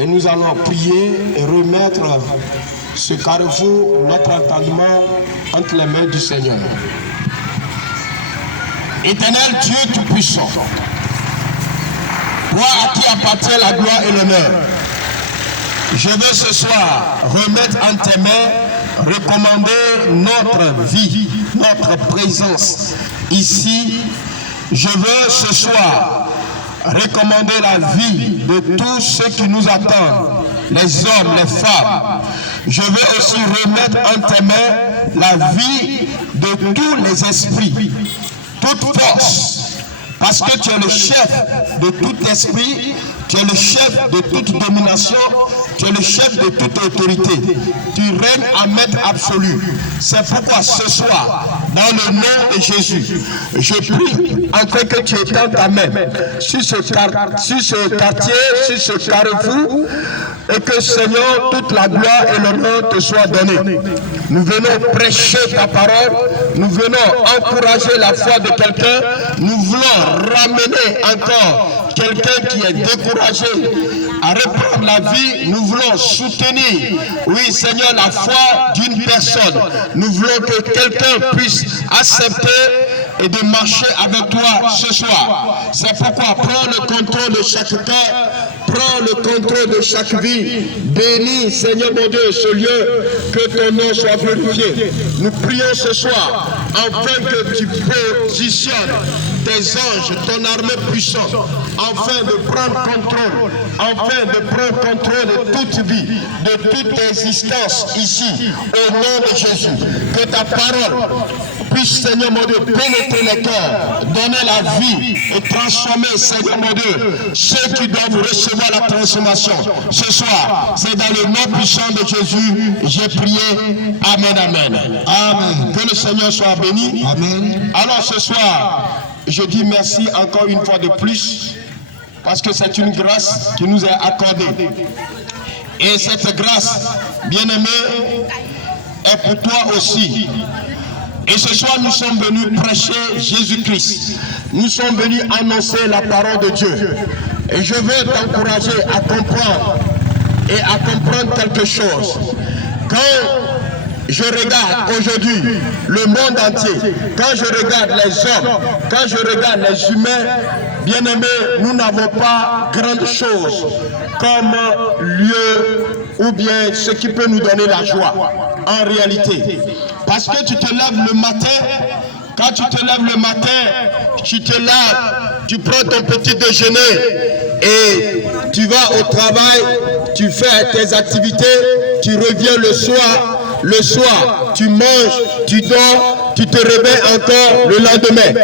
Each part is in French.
Et nous allons prier et remettre ce carrefour, notre entendement, entre les mains du Seigneur. Éternel Dieu Tout-Puissant, toi à qui appartient la gloire et l'honneur, je veux ce soir remettre en tes mains, recommander notre vie, notre présence ici. Je veux ce soir recommander la vie de tous ceux qui nous attendent, les hommes, les femmes. Je veux aussi remettre en tes mains la vie de tous les esprits, toute force, parce que tu es le chef de tout esprit, tu es le chef de toute domination, tu es le chef de toute autorité. Tu règnes en maître absolu. C'est pourquoi ce soir, dans le nom de Jésus, je prie afin que tu étendes ta main sur ce quartier, sur ce carrefour, et que Seigneur, toute la gloire et l'honneur te soient donnés. Nous venons prêcher ta parole, nous venons encourager la foi de quelqu'un, nous voulons ramener encore quelqu'un qui est découragé à reprendre la vie. Nous voulons soutenir, oui Seigneur, la foi d'une personne. Nous voulons que quelqu'un puisse accepter et de marcher avec toi ce soir. C'est pourquoi prends le contrôle de chaque cœur, prends le contrôle de chaque vie. Bénis, Seigneur mon Dieu, ce lieu, que ton nom soit glorifié. Nous prions ce soir, afin que tu positionnes tes anges, ton armée puissante, afin de prendre contrôle, afin de prendre contrôle de toute vie, de toute existence ici, au nom de Jésus. Que ta parole puisse, Seigneur mon Dieu, pénétrer les cœurs, donner la vie et transformer, Seigneur mon Dieu, ceux qui doivent recevoir la transformation. Ce soir, c'est dans le nom puissant de Jésus, j'ai prié. Amen, amen. Amen. Que le Seigneur soit béni. Amen. Alors ce soir, je dis merci encore une fois de plus, parce que c'est une grâce qui nous est accordée. Et cette grâce, bien-aimée, est pour toi aussi. Et ce soir, nous sommes venus prêcher Jésus-Christ. Nous sommes venus annoncer la parole de Dieu. Et je veux t'encourager à comprendre et à comprendre quelque chose. Quand je regarde aujourd'hui le monde entier, quand je regarde les hommes, quand je regarde les humains, bien-aimés, nous n'avons pas grande chose comme lieu ou bien ce qui peut nous donner la joie en réalité. Parce que tu te lèves le matin, quand tu te lèves le matin, tu te lèves, tu prends ton petit déjeuner et tu vas au travail, tu fais tes activités, tu reviens le soir, tu manges, tu dors, tu te réveilles encore le lendemain.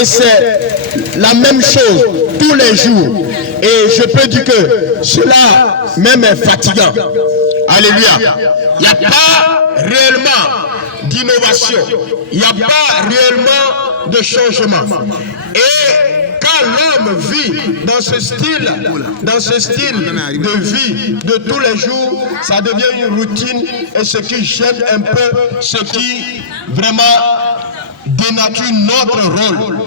Et c'est la même chose tous les jours. Et je peux dire que cela même est fatigant. Alléluia. Il n'y a pas réellement d'innovation. Il n'y a pas réellement de changement. Et quand l'homme vit dans ce style de vie de tous les jours, ça devient une routine et ce qui gêne un peu, ce qui vraiment dénature notre rôle.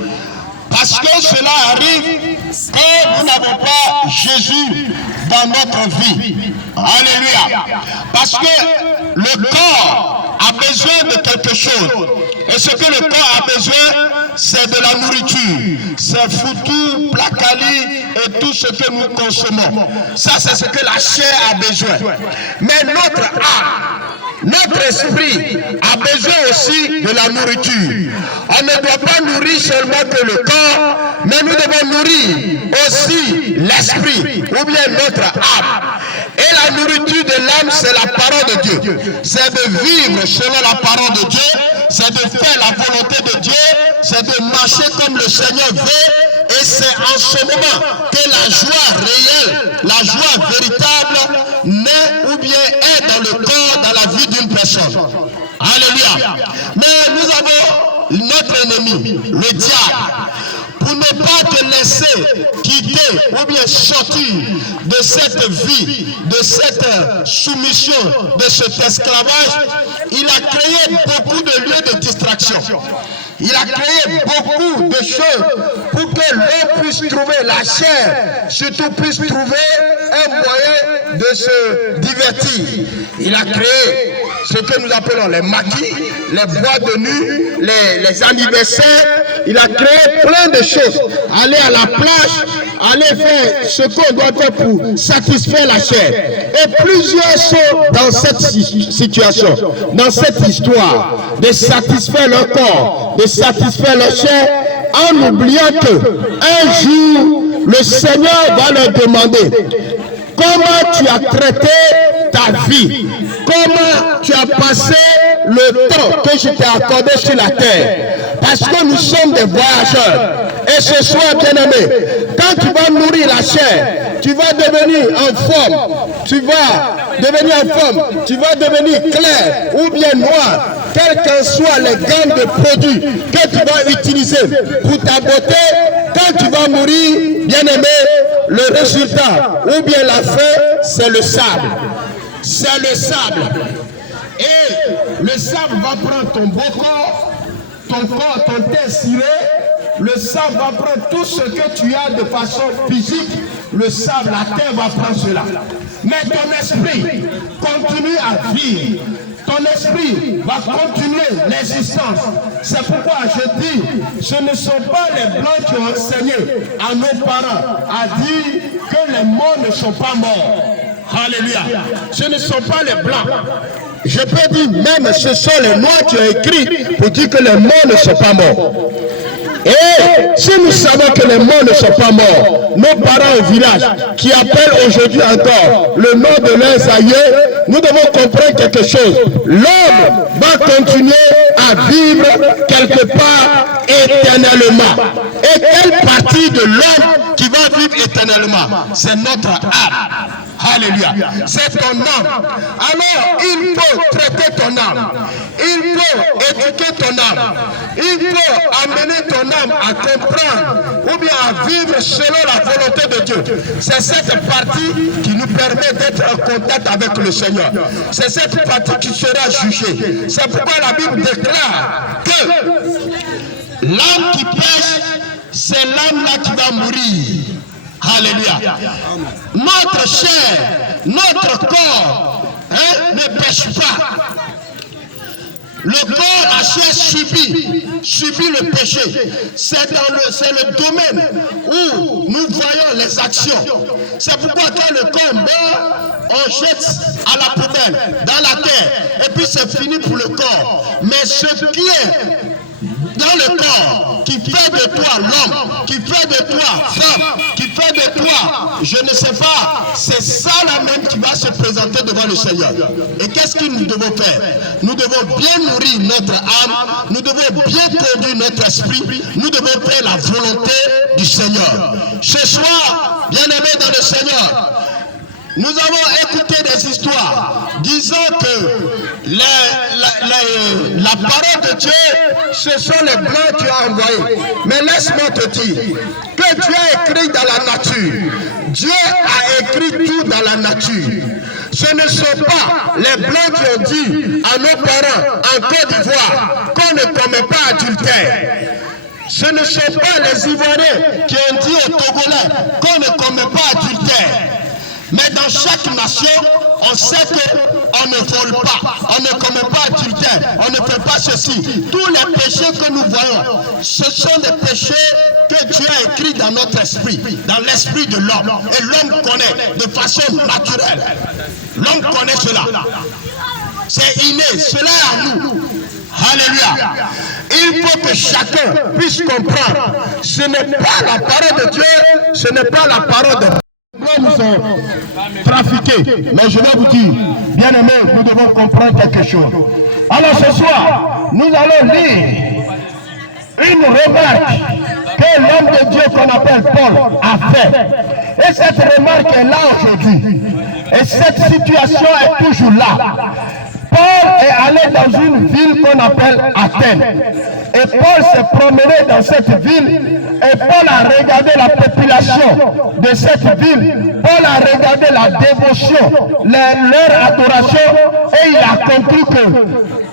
Parce que cela arrive quand nous n'avons pas Jésus dans notre vie. Alléluia. Parce que le corps a besoin de quelque chose. Et ce que le corps a besoin, c'est de la nourriture. C'est foutu, placali et tout ce que nous consommons. Ça, c'est ce que la chair a besoin. Mais notre âme, notre esprit a besoin aussi de la nourriture. On ne doit pas nourrir seulement que le corps, mais nous devons nourrir aussi l'esprit ou bien notre âme. Et la nourriture de l'âme, c'est la parole de Dieu. C'est de vivre selon la parole de Dieu, c'est de faire la volonté de Dieu, c'est de marcher comme le Seigneur veut. Et c'est en ce moment que la joie réelle, la joie véritable naît ou bien est dans le corps, dans la vie d'une personne. Alléluia. Mais nous avons notre ennemi, le diable. Pour ne pas te laisser quitter ou bien sortir de cette vie, de cette soumission, de cet esclavage, il a créé beaucoup de lieux de distraction. Il a créé beaucoup de choses pour que l'homme puisse trouver la chair, surtout puisse trouver un moyen de se divertir. Il a créé ce que nous appelons les maquis, les boîtes de nuit, les anniversaires. Il a créé plein de choses. Aller à la plage, aller faire ce qu'on doit faire pour satisfaire la chair. Et plusieurs sont dans cette situation, dans cette histoire, de satisfaire leur corps, de satisfaire leur chair, en oubliant que un jour, le Seigneur va leur demander comment tu as traité ta vie, comment tu as passé le temps que je t'ai accordé sur la terre. Parce que nous sommes des voyageurs. Et ce soir, bien-aimé, quand tu vas nourrir la chair, tu vas devenir en forme, tu vas devenir clair ou bien noir, quelles qu'en soient les gammes de produits que tu vas utiliser pour ta beauté. Quand tu vas mourir, bien-aimé, le résultat ou bien la fin, c'est le sable. C'est le sable. Et le sable va prendre ton beau corps, ton teint ciré. Le sable va prendre tout ce que tu as de façon physique. Le sable, la terre va prendre cela. Mais ton esprit continue à vivre. Ton esprit va continuer l'existence. C'est pourquoi je dis, ce ne sont pas les blancs qui ont enseigné à nos parents à dire que les morts ne sont pas morts. Alléluia. Ce ne sont pas les blancs. Je peux dire même ce sont les noirs qui ont écrit pour dire que les morts ne sont pas morts. Et si nous savons que les morts ne sont pas morts, nos parents au village qui appellent aujourd'hui encore le nom de leurs aïeux, nous devons comprendre quelque chose. L'homme va continuer à vivre quelque part éternellement. Et quelle partie de l'homme qui va vivre éternellement? C'est notre âme. Alléluia. C'est ton âme. Alors, il peut traiter ton âme. Il peut éduquer ton âme. Il peut amener ton âme à comprendre ou bien à vivre selon la volonté de Dieu. C'est cette partie qui nous permet d'être en contact avec le Seigneur. C'est cette partie qui sera jugée. C'est pourquoi la Bible déclare que l'âme qui pêche, c'est l'âme là qui va mourir. Alléluia. Notre chair, notre corps ne pêche pas. Le corps, la chair subit le péché. C'est le domaine où nous voyons les actions. C'est pourquoi quand le corps meurt, on jette à la poubelle, dans la terre, et puis c'est fini pour le corps. Mais ce qui est dans le corps, qui fait de toi l'homme, qui fait de toi femme, qui fait de toi, je ne sais pas, c'est ça là même qui va se présenter devant le Seigneur. Et qu'est-ce que nous devons faire? Nous devons bien nourrir notre âme, nous devons bien conduire notre esprit, nous devons faire la volonté du Seigneur. Ce soir, bien-aimés dans le Seigneur, nous avons écouté des histoires disant que la parole de Dieu, ce sont les blancs qui ont envoyé. Mais laisse-moi te dire que Dieu a écrit dans la nature. Dieu a écrit tout dans la nature. Ce ne sont pas les blancs qui ont dit à nos parents en Côte d'Ivoire qu'on ne commet pas adultère. Ce ne sont pas les Ivoiriens qui ont dit aux Togolais qu'on ne commet pas adultère. Mais dans chaque nation, on sait qu'on ne vole pas, on ne commet pas adultère, on ne fait pas ceci. Tous les péchés que nous voyons, ce sont des péchés que Dieu a écrits dans notre esprit, dans l'esprit de l'homme. Et l'homme connaît de façon naturelle. L'homme connaît cela. C'est inné, cela est à nous. Alléluia. Il faut que chacun puisse comprendre. Ce n'est pas la parole de Dieu, ce n'est pas la parole de Dieu. Nous sommes trafiqués, mais je vais vous dire, bien aimés, nous devons comprendre quelque chose. Alors ce soir, nous allons lire une remarque que l'homme de Dieu qu'on appelle Paul a fait. Et cette remarque est là aujourd'hui. Et cette situation est toujours là. Paul est allé dans une ville qu'on appelle Athènes. Et Paul s'est promené dans cette ville. Et Paul a regardé la population de cette ville. Paul a regardé la dévotion, leur adoration. Et il a conclu que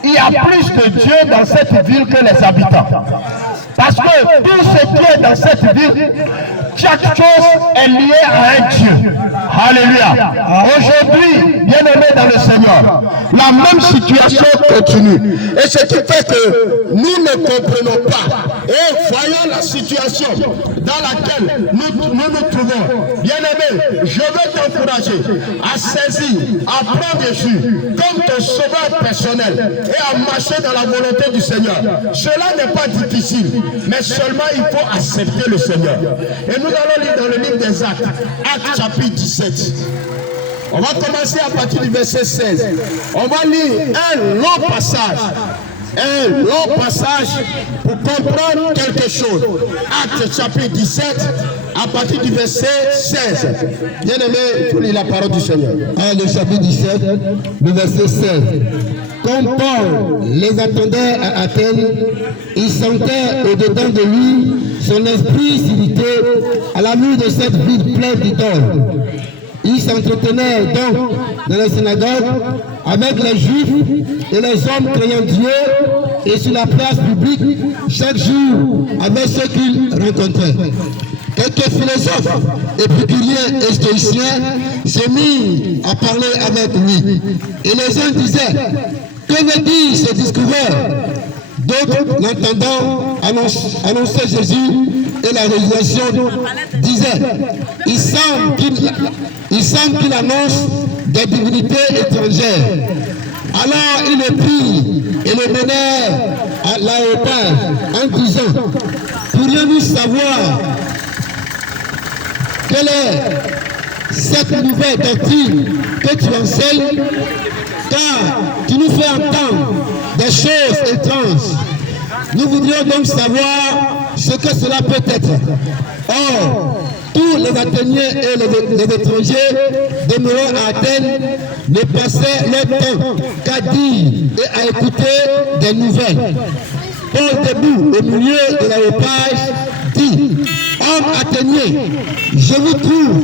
il y a plus de Dieu dans cette ville que les habitants. Parce que tout ce qui est dans cette ville, chaque chose est liée à un Dieu. Alléluia. Aujourd'hui, bien aimé dans le Seigneur, la même situation continue. Et ce qui fait que nous ne comprenons pas. Et voyons la situation dans laquelle nous trouvons. Bien aimé, je veux t'encourager à saisir, à prendre Jésus comme ton sauveur personnel et à marcher dans la volonté du Seigneur. Cela n'est pas difficile, mais seulement il faut accepter le Seigneur. Et nous allons lire dans le livre des Actes, Actes chapitre 17. On va commencer à partir du verset 16. On va lire un long passage. Un long passage pour comprendre quelque chose. Actes chapitre 17, à partir du verset 16. Bien aimé, il faut lire la parole du Seigneur. Le chapitre 17, le verset 16. Comme Paul les attendait à Athènes, il sentait au-dedans de lui son esprit s'irriter à la vue de cette ville pleine d'idoles. Il s'entretenait donc dans la synagogue avec les Juifs et les hommes craignant Dieu, et sur la place publique chaque jour avec ceux qu'il rencontrait. Quelques philosophes, épicuriens et stoïciens se mirent à parler avec lui. Et les uns disaient: que veut dire ce discoureur? D'autres, l'entendant annoncer Jésus et la réalisation, disaient: il semble qu'il annonce des divinités étrangères. Alors ils le prirent et le menèrent à l'aéroport en disant: pourrions-nous savoir quelle est cette nouvelle doctrine que tu enseignes, car tu nous fais entendre des choses étranges. Nous voudrions donc savoir ce que cela peut être. Or, tous les Athéniens et les étrangers demeurant à Athènes ne passaient leur temps qu'à dire et à écouter des nouvelles. Paul, debout au milieu de l'aéropage, dit: homme athénien, je vous trouve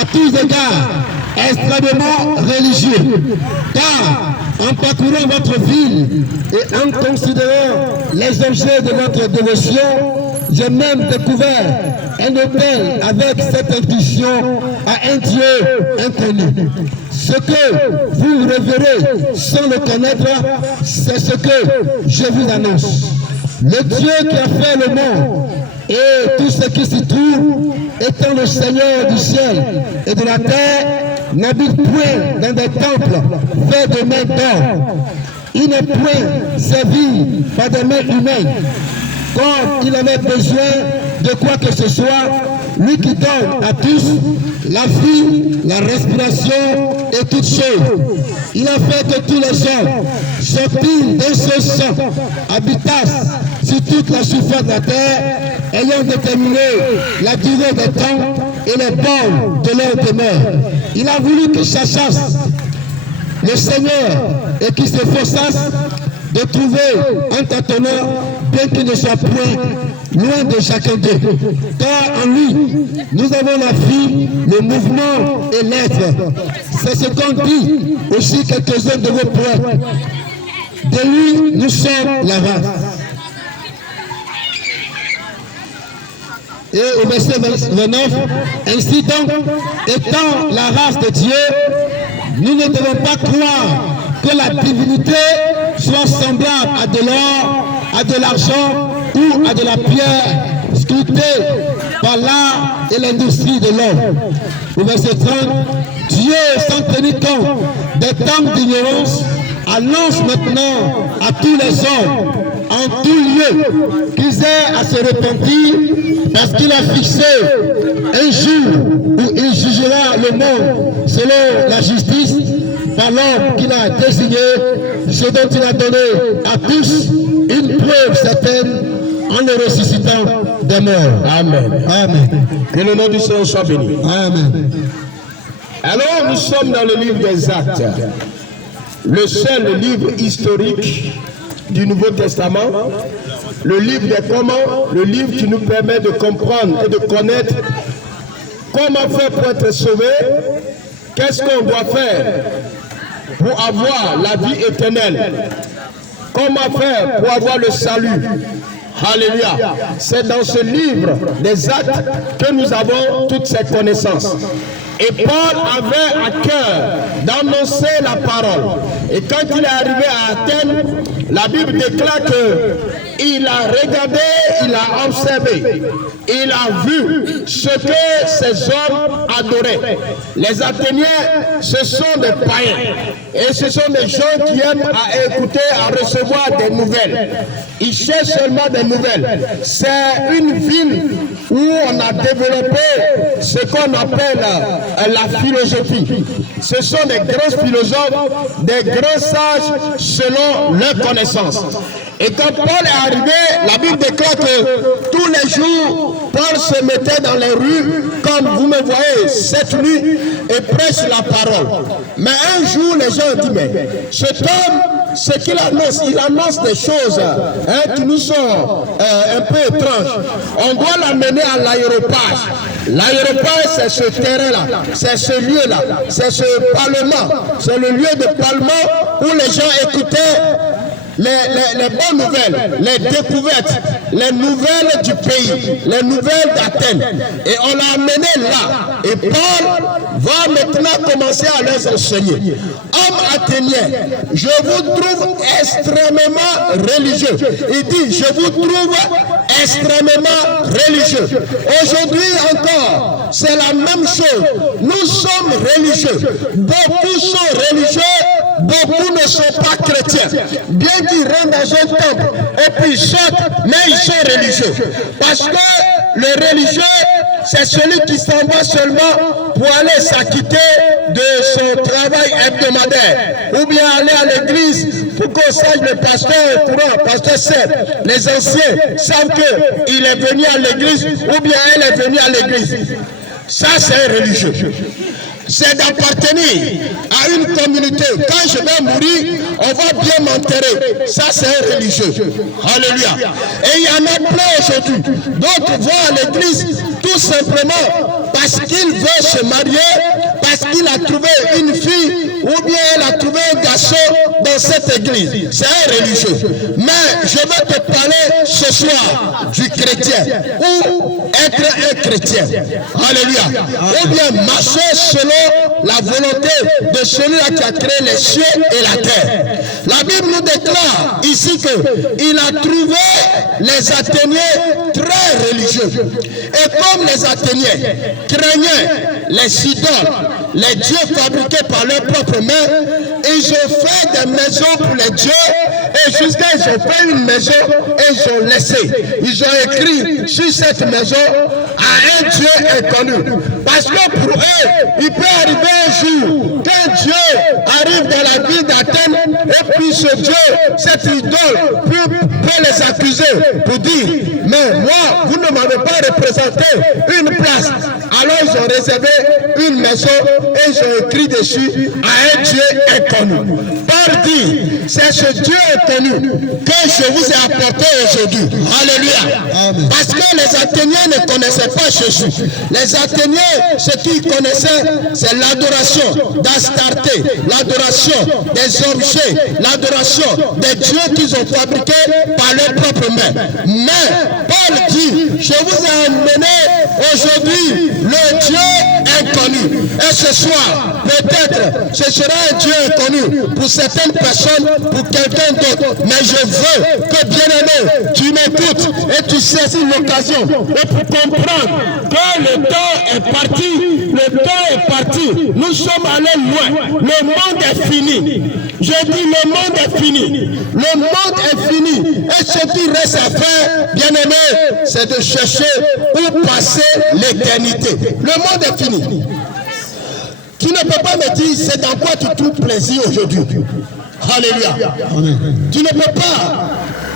à tous égards extrêmement religieux, car en parcourant votre ville et en considérant les objets de votre dévotion, j'ai même découvert un hôtel avec cette intuition à un Dieu inconnu. Ce que vous révérez sans le connaître, c'est ce que je vous annonce. Le Dieu qui a fait le monde et tout ce qui s'y trouve, étant le Seigneur du ciel et de la terre, n'habite point dans des temples faits de mains d'or. Il n'est point servi par des mains humaines. Comme il avait besoin de quoi que ce soit, lui qui donne à tous la vie, la respiration et toutes choses. Il a fait que tous les hommes, sortis d'un seul sang, habitassent sur toute la surface de la terre, ayant déterminé la durée des temps et les bornes de leur demeure. Il a voulu qu'ils cherchassent le Seigneur et qu'ils s'efforçassent de trouver un tâtonneur, bien qu'il ne soit point loin de chacun d'eux. Car en lui, nous avons la vie, le mouvement et l'être. C'est ce qu'ont dit aussi quelques-uns de vos poètes. De lui, nous sommes la race. Et au verset 29, ainsi donc, étant la race de Dieu, nous ne devons pas croire que la divinité soit semblable à de l'or, à de l'argent ou à de la pierre sculptée par l'art et l'industrie de l'homme. Au verset 30, Dieu, sans tenir compte des temps d'ignorance, annonce maintenant à tous les hommes, en tout lieu, qu'ils aient à se repentir, parce qu'il a fixé un jour où il jugera le monde selon la justice, par l'homme qu'il a désigné, ce dont il a donné à tous une preuve certaine en le ressuscitant des morts. Amen. Amen. Que le nom du Seigneur soit béni. Amen. Alors nous sommes dans le livre des Actes, le seul livre historique du Nouveau Testament, le livre des comment, le livre qui nous permet de comprendre et de connaître comment faire pour être sauvé, qu'est-ce qu'on doit faire pour avoir la vie éternelle. comment faire pour avoir le salut. Alléluia. C'est dans ce livre des Actes que nous avons toutes ces connaissances. Et Paul avait à cœur d'annoncer la parole. Et quand il est arrivé à Athènes, la Bible déclare qu'il a regardé, il a observé, il a vu ce que ces hommes adoraient. Les Athéniens, ce sont des païens. Et ce sont des gens qui aiment à écouter, à recevoir des nouvelles. Ils cherchent seulement des nouvelles. C'est une ville où on a développé ce qu'on appelle la philosophie. Ce sont des grands philosophes, des grands sages selon leurs connaissances. Et quand Paul est arrivé, la Bible déclare que tous les jours, Paul se mettait dans les rues, comme vous me voyez, cette nuit, et prêche la parole. Mais un jour, les gens ont dit, mais cet homme, ce qu'il annonce, il annonce des choses qui nous sont un peu étranges. On doit l'amener à l'aéropage. L'aéropage, c'est ce terrain-là, c'est ce lieu-là, c'est ce parlement, c'est le lieu de parlement où les gens écoutaient les bonnes nouvelles, les découvertes, les nouvelles du pays, les nouvelles d'Athènes. Et on l'a amené là. Et Paul va maintenant commencer à leur enseigner. Hommes athéniens, je vous trouve extrêmement religieux. Il dit, je vous trouve extrêmement religieux. Aujourd'hui encore, c'est la même chose. Nous sommes religieux. Beaucoup sont religieux. Beaucoup ne sont pas chrétiens. Bien qu'ils rentrent dans un temple et puis sortent, mais ils sont religieux. Parce que le religieux, c'est celui qui s'en va seulement pour aller s'acquitter de son travail hebdomadaire. Ou bien aller à l'église pour qu'on sache le pasteur est courant, pasteur Serre. Les anciens savent qu'il est venu à l'église ou bien elle est venue à l'église. Ça, c'est un religieux. C'est d'appartenir à une communauté. Quand je vais mourir, on va bien m'enterrer. Ça, c'est un religieux. Alléluia. Et il y en a plein aujourd'hui. D'autres vont à l'église tout simplement parce qu'ils veulent se marier, parce qu'il a trouvé une fille ou bien elle a trouvé un garçon dans cette église. C'est un religieux. Mais je vais te parler ce soir du chrétien ou être un chrétien. Alléluia. Ou bien marcher selon la volonté de celui-là qui a créé les cieux et la terre. La Bible nous déclare ici qu'il a trouvé les Athéniens très religieux. Et comme les Athéniens craignaient les idoles, les dieux fabriqués par leurs propres mains, ils ont fait des maisons pour les dieux et jusqu'à ils ont fait une maison et ils ont laissé. Ils ont écrit sur cette maison à un Dieu inconnu. Parce que pour eux, il peut arriver un jour qu'un Dieu arrive dans la ville d'Athènes et puis ce Dieu, cette idole, peut les accuser pour dire, mais moi, vous ne m'avez pas représenté une place. Alors ils ont réservé une maison et ils ont écrit dessus à un Dieu inconnu. Par dit, c'est ce Dieu inconnu que je vous ai apporté aujourd'hui. Alléluia. Parce que les Athéniens ne connaissaient pas Jésus. Les Athéniens, ce qu'ils connaissaient, c'est l'adoration d'Astarté, l'adoration des objets, l'adoration des dieux qu'ils ont fabriqués par leurs propres mains. Mais Paul dit, je vous ai amené aujourd'hui le Dieu inconnu. Et ce soir, peut-être, ce sera un Dieu inconnu pour certaines personnes, pour quelqu'un d'autre. Mais je veux que, bien-aimé, tu m'écoutes et tu saisis l'occasion. Et pour comprendre que le temps est parti, le temps est parti. Nous sommes allés loin. Le monde est fini. Je dis, le monde est fini. Le monde est fini. Et ce qui reste à faire, bien-aimé, c'est de chercher où passer l'éternité. Le monde est fini. Tu ne peux pas me dire c'est dans quoi tu trouves plaisir aujourd'hui. Alléluia. Tu ne peux pas.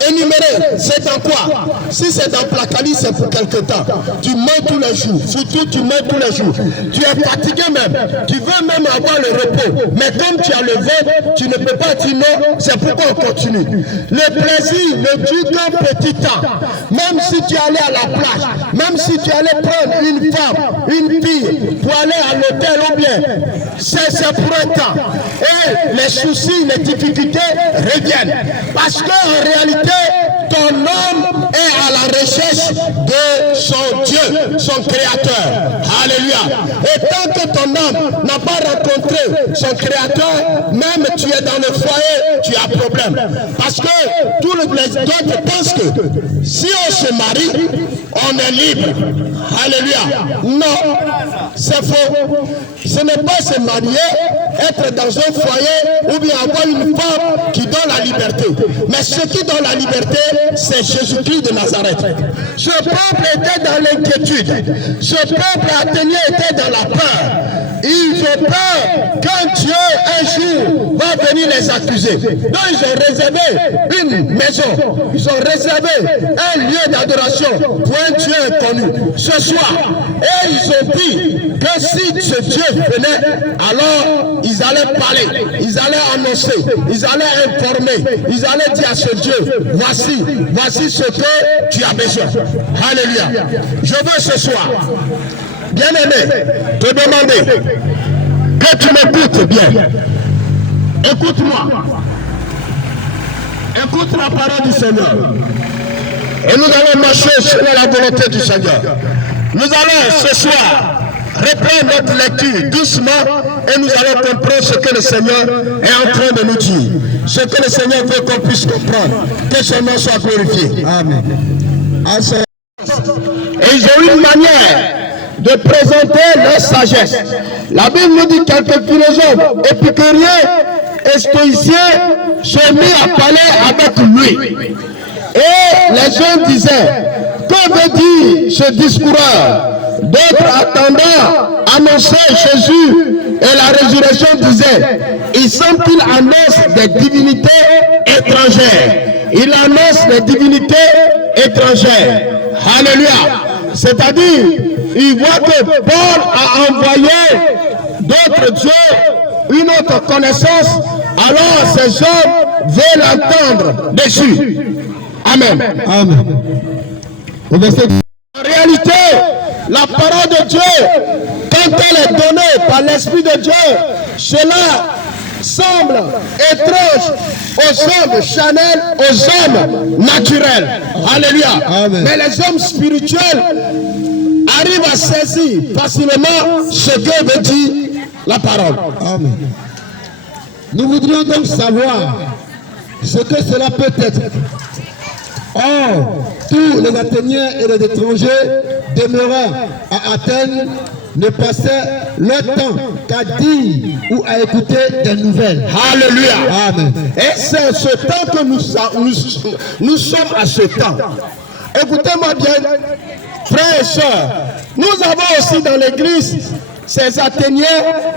énuméré, c'est dans quoi? Si c'est dans Placali, c'est pour quelque temps. Tu mets tous les jours. Surtout, tu mets tous les jours. Tu es fatigué même. Tu veux même avoir le repos. Mais comme tu as le ventre, tu ne peux pas dire non. C'est pourquoi on continue. Le plaisir ne dure qu'un petit temps. Même si tu allais à la plage, même si tu allais prendre une femme, une fille, pour aller à l'hôtel ou bien, c'est pour un temps. Et les soucis, les difficultés reviennent. Parce qu'en réalité, ton homme est à la recherche de son Dieu, son Créateur. Alléluia. Et tant que ton homme n'a pas rencontré son Créateur, même tu es dans le foyer, tu as problème. Parce que tous les autres pensent que si on se marie, on est libre. Alléluia. Non, c'est faux. Ce n'est pas se marier, être dans un foyer ou bien avoir une femme qui donne la liberté. Mais ce qui donne la liberté, c'est Jésus-Christ de Nazareth. Ce peuple était dans l'inquiétude. Ce peuple athénien était dans la peur. Ils ont peur quand Dieu un jour va venir les accuser. Donc ils ont réservé une maison. Ils ont réservé un lieu d'adoration pour un Dieu inconnu. Ce soir, et ils ont dit que si ce Dieu venait, alors ils allaient parler, ils allaient annoncer, ils allaient informer, ils allaient dire à ce Dieu, voici ce que tu as besoin. Alléluia. Je veux ce soir, bien-aimé, te demander que tu m'écoutes bien. Écoute-moi. Écoute la parole du Seigneur. Et nous allons marcher selon la volonté du Seigneur. Nous allons ce soir reprendre notre lecture doucement et nous allons comprendre ce que le Seigneur est en train de nous dire. Ce que le Seigneur veut qu'on puisse comprendre. Que son nom soit glorifié. Amen. Et ils ont une manière de présenter leur sagesse. La Bible nous dit quelques philosophes épicuriens et stoïciens sont mis à parler avec lui. Et les gens disaient, que veut dire ce discoureur? D'autres attendant annoncer Jésus et la résurrection disaient, il semble qu'il annonce des divinités étrangères. Il annonce des divinités étrangères. Alléluia. C'est-à-dire, il voit que Paul a envoyé d'autres dieux, une autre connaissance, alors ces hommes veulent l'entendre dessus. Amen. Amen. En réalité, la parole de Dieu, quand elle est donnée par l'Esprit de Dieu, cela semble étrange aux hommes charnels, aux hommes naturels. Alléluia. Amen. Mais les hommes spirituels arrivent à saisir facilement ce que veut dire la parole. Amen. Nous voudrions donc savoir ce que cela peut être. Or, tous les Athéniens et les étrangers demeurant à Athènes ne passaient leur temps qu'à dire ou à écouter des nouvelles. Alléluia. Amen. Et c'est ce temps que nous sommes à ce temps. Écoutez-moi bien, frères et sœurs, nous avons aussi dans l'église ces Athéniens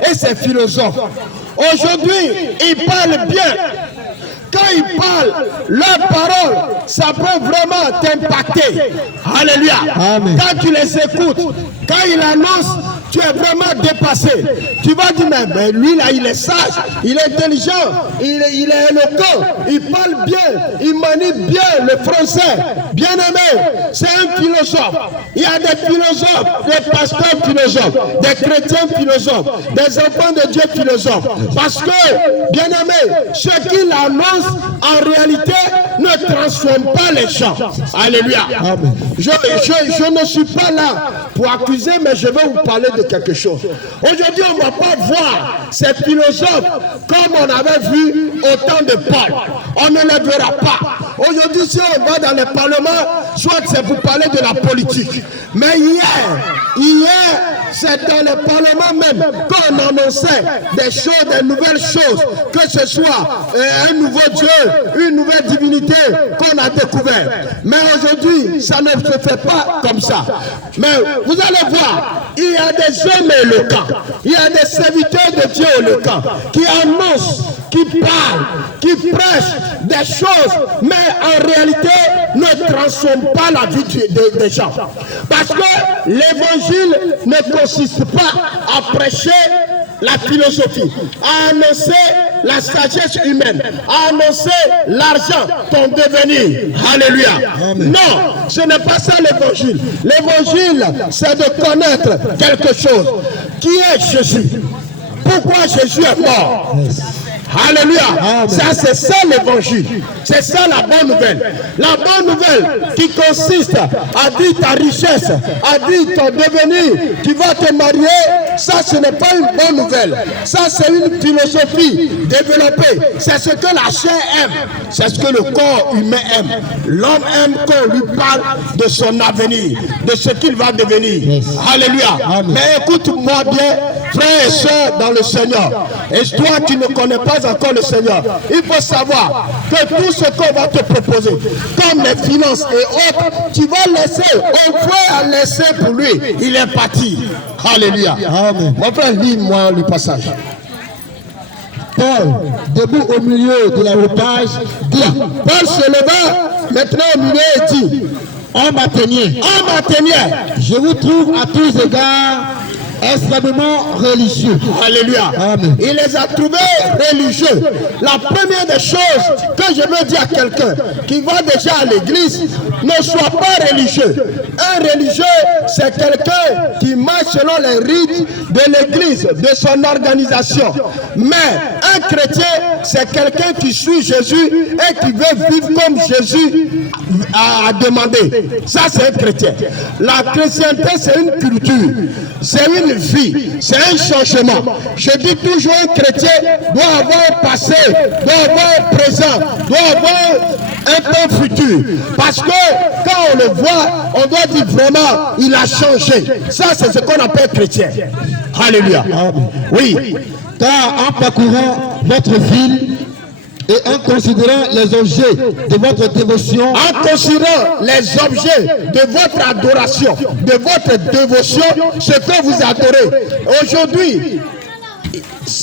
et ces philosophes. Aujourd'hui, ils parlent bien. Quand ils parlent, leur parole, ça peut vraiment t'impacter. Alléluia. Amen. Quand tu les écoutes, quand ils annoncent, tu es vraiment dépassé. Tu vas dire, mais lui là, il est sage, il est intelligent, il est éloquent, il parle bien, il manie bien le français. Bien aimé, c'est un philosophe. Il y a des philosophes, des pasteurs philosophes, des chrétiens philosophes, des enfants de Dieu philosophes. Parce que, bien aimé, ce qu'il annonce, en réalité, ne transforme pas les gens. Alléluia. Amen. Je ne suis pas là pour accuser, mais je vais vous parler de quelque chose. Aujourd'hui, on ne va pas voir ces philosophes comme on avait vu au temps de Paul. On ne les verra pas. Aujourd'hui, si on va dans les parlements, soit c'est pour parler de la politique. Mais hier, c'est dans les parlements même qu'on annonçait des choses, des nouvelles choses, que ce soit un nouveau Dieu, une nouvelle divinité qu'on a découvert. Mais aujourd'hui, ça ne se fait pas comme ça. Mais vous allez voir, il y a des hommes éloquents, il y a des serviteurs de Dieu éloquents qui annoncent qui parlent, qui prêchent des choses, mais en réalité ne transforment pas la vie des gens. Parce que l'évangile ne consiste pas à prêcher la philosophie, à annoncer la sagesse humaine, à annoncer l'argent, ton devenir. Alléluia. Amen. Non, ce n'est pas ça l'évangile. L'évangile, c'est de connaître quelque chose. Qui est Jésus? Pourquoi Jésus est mort? Alléluia. Amen. Ça, c'est ça l'évangile. C'est ça la bonne nouvelle. La bonne nouvelle qui consiste à dire ta richesse, à dire ton devenir, tu vas te marier, ça, ce n'est pas une bonne nouvelle. Ça, c'est une philosophie développée. C'est ce que la chair aime. C'est ce que le corps humain aime. L'homme aime qu'on lui parle de son avenir, de ce qu'il va devenir. Yes. Alléluia. Amen. Mais écoute-moi bien, frères et sœurs dans le Seigneur. Et toi qui ne connais pas encore le Seigneur, il faut savoir que tout ce qu'on va te proposer, comme les finances et autres, tu vas laisser, on va laisser pour lui. Il est parti. Alléluia. Amen. Mon frère, lis-moi le passage. Paul, debout au milieu de l'aéropage, dit, Paul se leva maintenant au milieu et dit, homme athénien, je vous trouve à tous égards extrêmement religieux. Alléluia. Amen. Il les a trouvés religieux. La première des choses que je veux dire à quelqu'un qui va déjà à l'église, ne soit pas religieux. Un religieux, c'est quelqu'un qui marche selon les rites de l'église, de son organisation. Mais un chrétien, c'est quelqu'un qui suit Jésus et qui veut vivre comme Jésus a demandé. Ça, c'est un chrétien. La chrétienté, c'est une culture. C'est une vie, c'est un changement. Je dis toujours, un chrétien doit avoir un passé, doit avoir un présent, doit avoir un temps futur. Parce que quand on le voit, on doit dire vraiment, il a changé. Ça, c'est ce qu'on appelle chrétien. Alléluia. Oui. Car en parcourant votre ville et en considérant les objets de votre dévotion, en considérant les objets de votre adoration, de votre dévotion, ce que vous adorez. Aujourd'hui,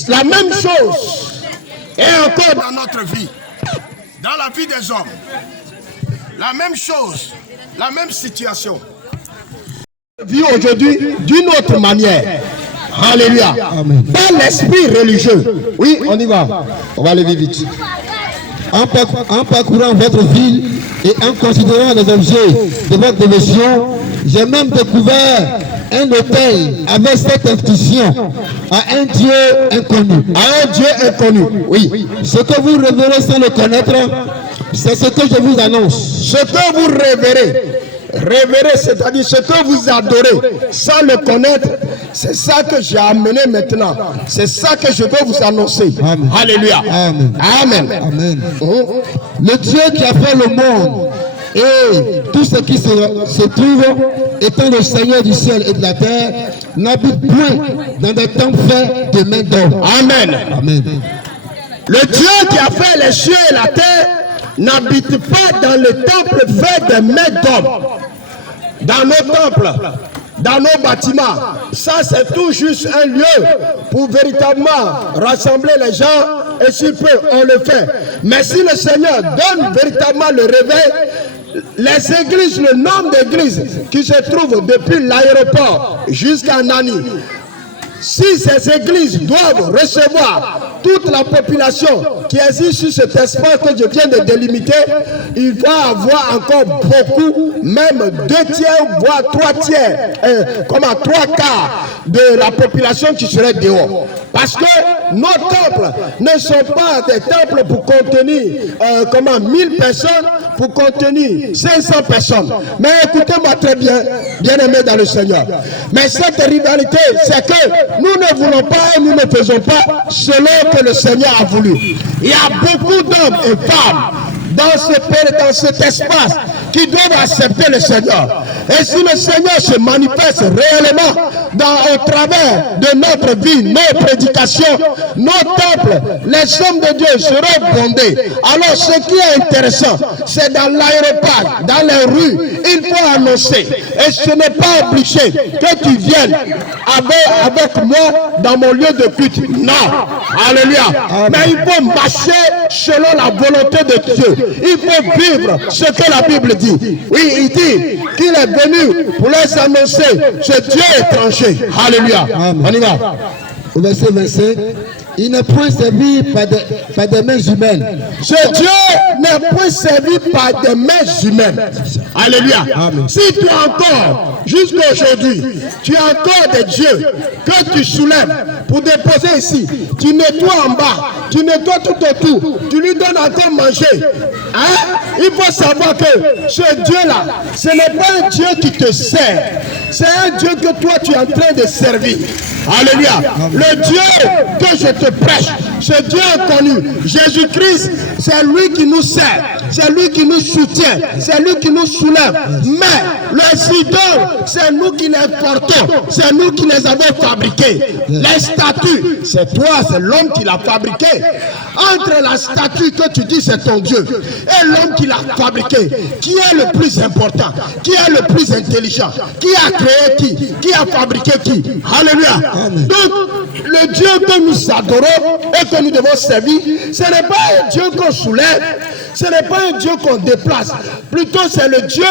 la même chose est encore dans notre vie, dans la vie des hommes. La même chose, la même situation. Vie aujourd'hui d'une autre manière. Alléluia. Amen. Pas l'esprit religieux. Oui, on y va. On va aller vite. En parcourant votre ville et en considérant les objets de votre dévotion, j'ai même découvert un hôtel avec cette inscription à un Dieu inconnu. À un Dieu inconnu, oui. Ce que vous révérez sans le connaître, c'est ce que je vous annonce. Ce que vous révérez, c'est-à-dire ce que vous adorez sans le connaître, c'est ça que j'ai amené maintenant. C'est ça que je veux vous annoncer. Amen. Alléluia. Amen. Amen. Amen. Le Dieu qui a fait le monde et tout ce qui se trouve, étant le Seigneur du ciel et de la terre, n'habite point dans des temples faits de mains d'homme. Amen. Amen. Le Dieu qui a fait les cieux et la terre n'habite pas dans le temple fait de mains d'hommes. Dans nos temples, dans nos bâtiments, ça c'est tout juste un lieu pour véritablement rassembler les gens, et si peu on le fait. Mais si le Seigneur donne véritablement le réveil, les églises, le nombre d'églises qui se trouvent depuis l'aéroport jusqu'à Nani, si ces églises doivent recevoir toute la population qui existe sur cet espace que je viens de délimiter, il va avoir encore beaucoup, même 2 tiers, voire 3 tiers, comme à 3 quarts de la population qui serait dehors. Parce que nos temples ne sont pas des temples pour contenir 1000 personnes, pour contenir 500 personnes. Mais écoutez-moi très bien, bien-aimés dans le Seigneur. Mais cette rivalité, c'est que nous ne voulons pas et nous ne faisons pas selon que le Seigneur a voulu. Il y a beaucoup d'hommes et femmes dans cet espace qui doivent accepter le Seigneur. Et si le Seigneur se manifeste réellement au travers de notre vie, nos prédications, nos temples, les hommes de Dieu seront bondés. Alors ce qui est intéressant, c'est dans l'aéroport, dans les rues, il faut annoncer. Et ce n'est pas obligé que tu viennes avec moi dans mon lieu de culte. Non. Alléluia. Mais il faut marcher selon la volonté de Dieu. Il faut vivre ce que la Bible dit. Oui, il dit qu'il est venu pour les annoncer ce Dieu étranger. Alléluia. On y va. Au verset 25, il n'est point servi par des mains humaines. Ce Dieu n'est point servi par des mains humaines. Alléluia. Amen. Si tu as encore, jusqu'à aujourd'hui, tu as encore des dieux que tu soulèves pour déposer ici, tu nettoies en bas, tu nettoies tout autour, tu lui donnes encore manger. Hein? Il faut savoir que ce Dieu-là, ce n'est pas un Dieu qui te sert. C'est un Dieu que toi tu es en train de servir. Alléluia. Le Dieu que je te prêche, ce Dieu inconnu, Jésus-Christ, c'est lui qui nous sert, c'est lui qui nous soutient, c'est lui qui nous soulève. Mais les idoles, c'est nous qui les portons, c'est nous qui les avons fabriqués. Les statues, c'est toi, c'est l'homme qui l'a fabriqué. Entre la statue que tu dis c'est ton Dieu et l'homme qui l'a fabriqué, qui est le plus important, qui est le plus intelligent, qui a créé qui a fabriqué qui? Alléluia. Donc, le Dieu que nous adorons et que nous devons servir, ce n'est pas un Dieu qu'on soulève, ce n'est pas un Dieu qu'on déplace. Plutôt, c'est le Dieu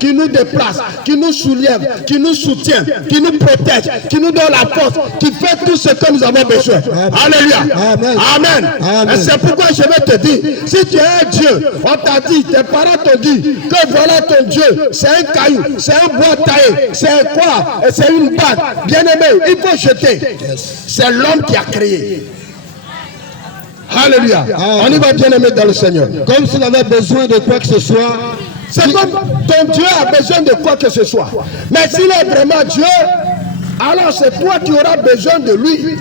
qui nous déplace, qui nous soulève, qui nous soutient, qui nous protège, qui nous donne la force, qui fait tout ce que nous avons besoin. Alléluia. Amen. Et c'est pourquoi je vais te dire, si tu es un Dieu, on t'a dit, tes parents t'ont dit que voilà ton Dieu, c'est un caillou, c'est un bois taillé, c'est quoi? Et c'est une bague. Bien aimé, il faut jeter. C'est l'homme qui a créé. Alléluia. On y va, bien aimé dans le Seigneur. Comme s'il avait besoin de quoi que ce soit. C'est comme ton Dieu a besoin de quoi que ce soit. Mais s'il est vraiment Dieu, alors c'est toi qui auras besoin de lui.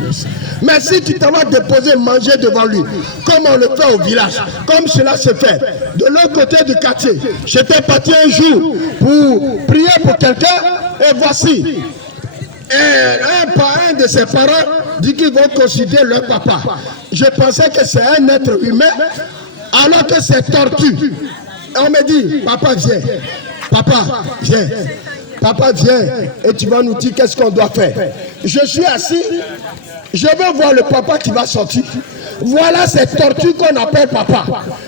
Mais si tu t'en vas déposer, manger devant lui, comme on le fait au village, comme cela se fait, de l'autre côté du quartier, j'étais parti un jour pour prier pour quelqu'un, et voici, un de ses parents dit qu'ils vont considérer leur papa. Je pensais que c'est un être humain, alors que c'est tortue. Et on me dit, papa viens, papa viens. Papa viens et tu vas nous dire qu'est-ce qu'on doit faire. Je suis assis, je veux voir le papa qui va sortir. Voilà cette tortue qu'on appelle papa.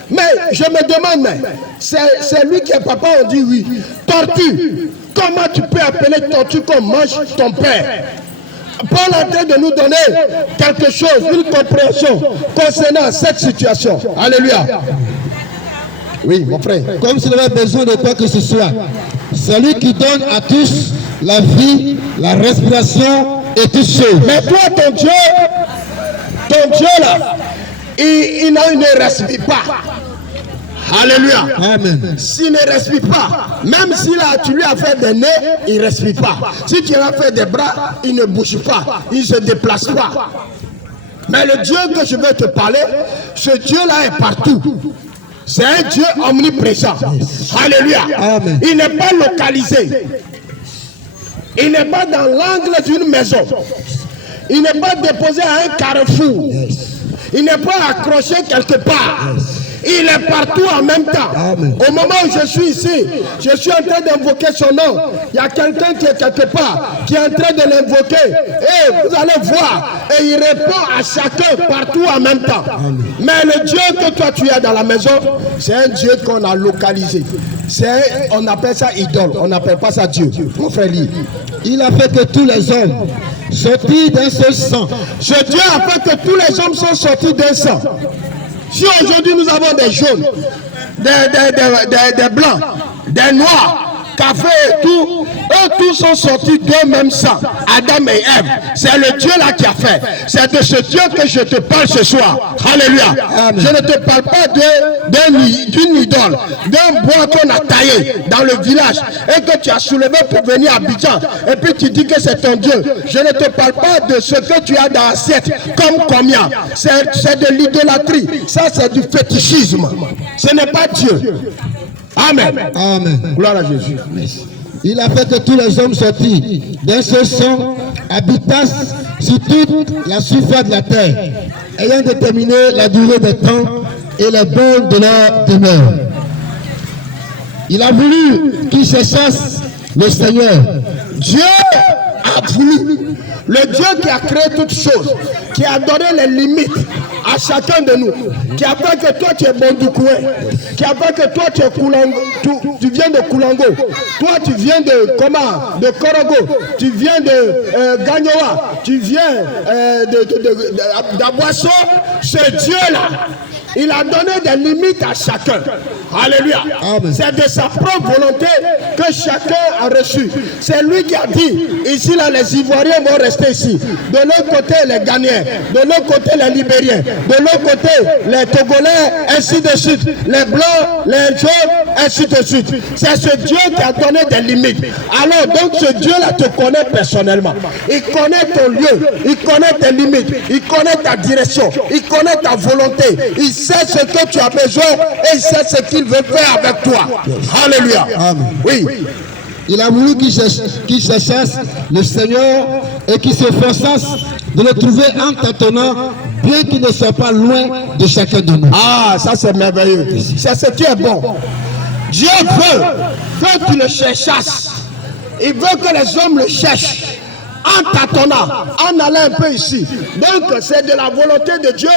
Mais je me demande, mais c'est lui qui est papa? On dit oui. Tortue, comment tu peux appeler tortue qu'on mange ton père? Paul est en train de nous donner quelque chose, une compréhension concernant cette situation. Alléluia. Oui, mon frère. Comme s'il avait besoin de quoi que ce soit. C'est lui qui donne à tous la vie, la respiration et toutes choses. Mais toi, ton Dieu là, il ne respire pas. Alléluia. Amen. S'il ne respire pas, même si là tu lui as fait des nez, il ne respire pas. Si tu lui as fait des bras, il ne bouge pas, il ne se déplace pas. Mais le Dieu que je veux te parler, ce Dieu-là est partout. C'est un Dieu omniprésent. Alléluia. Amen. Il n'est pas localisé. Il n'est pas dans l'angle d'une maison. Il n'est pas déposé à un carrefour. Il n'est pas accroché quelque part. Il est partout en même temps. Amen. Au moment où je suis ici, je suis en train d'invoquer son nom. Il y a quelqu'un qui est quelque part, qui est en train de l'invoquer. Et vous allez voir, et il répond à chacun partout en même temps. Amen. Mais le Dieu que toi tu as dans la maison, c'est un Dieu qu'on a localisé. On appelle ça idole, on n'appelle pas ça Dieu. Mon frère, lit. Il a fait que tous les hommes sortis d'un seul sang. Ce Dieu a fait que tous les hommes sont sortis d'un sang. Si aujourd'hui nous avons des jaunes, des blancs, des noirs, café et tout, eux tous sont sortis d'un même sang, Adam et Ève. C'est le Dieu là qui a fait. C'est de ce Dieu que je te parle ce soir. Alléluia. Amen. Je ne te parle pas d'une idole, d'un bois qu'on a taillé dans le village et que tu as soulevé pour venir à Abidjan. Et puis tu dis que c'est ton Dieu. Je ne te parle pas de ce que tu as dans l'assiette comme combien. C'est de l'idolâtrie. Ça c'est du fétichisme. Ce n'est pas Dieu. Amen. Amen. Gloire à Jésus. Il a fait que tous les hommes sortis d'un seul sang habitassent sur toute la surface de la terre, ayant déterminé la durée des temps et les bornes de leur demeure. Il a voulu qu'ils cherchassent le Seigneur. Dieu a voulu, le Dieu qui a créé toutes choses, qui a donné les limites à chacun de nous, qui a fait que toi tu es Bondouκoué, qui a fait que toi tu es Koulango, tu viens de Koulango, toi tu viens de comment, de Korogo, tu viens de Gagnoa, tu viens d'Aboisson. Ce Dieu-là, il a donné des limites à chacun. Alléluia. C'est de sa propre volonté que chacun a reçu. C'est lui qui a dit, ici là les Ivoiriens vont rester ici. De l'autre côté les Ghanéens, de l'autre côté les Libériens, de l'autre côté les Togolais, ainsi de suite. Les Blancs, les Jaunes, ainsi de suite. C'est ce Dieu qui a donné des limites. Alors donc ce Dieu-là te connaît personnellement. Il connaît ton lieu, il connaît tes limites, il connaît ta direction, il connaît ta volonté. Il sait ce que tu as besoin et il sait ce qu'il veut faire avec toi. Alléluia. Amen. Oui. Il a voulu qu'ils cherchassent le Seigneur et qu'ils s'efforçassent de le trouver en tâtonnant, bien qu'il ne soit pas loin de chacun de nous. Ah, ça c'est merveilleux. C'est ce qui est bon. Dieu veut que tu le cherchasses. Il veut que les hommes le cherchent. En tâtonnant, en allant un peu ici. Donc c'est de la volonté de Dieu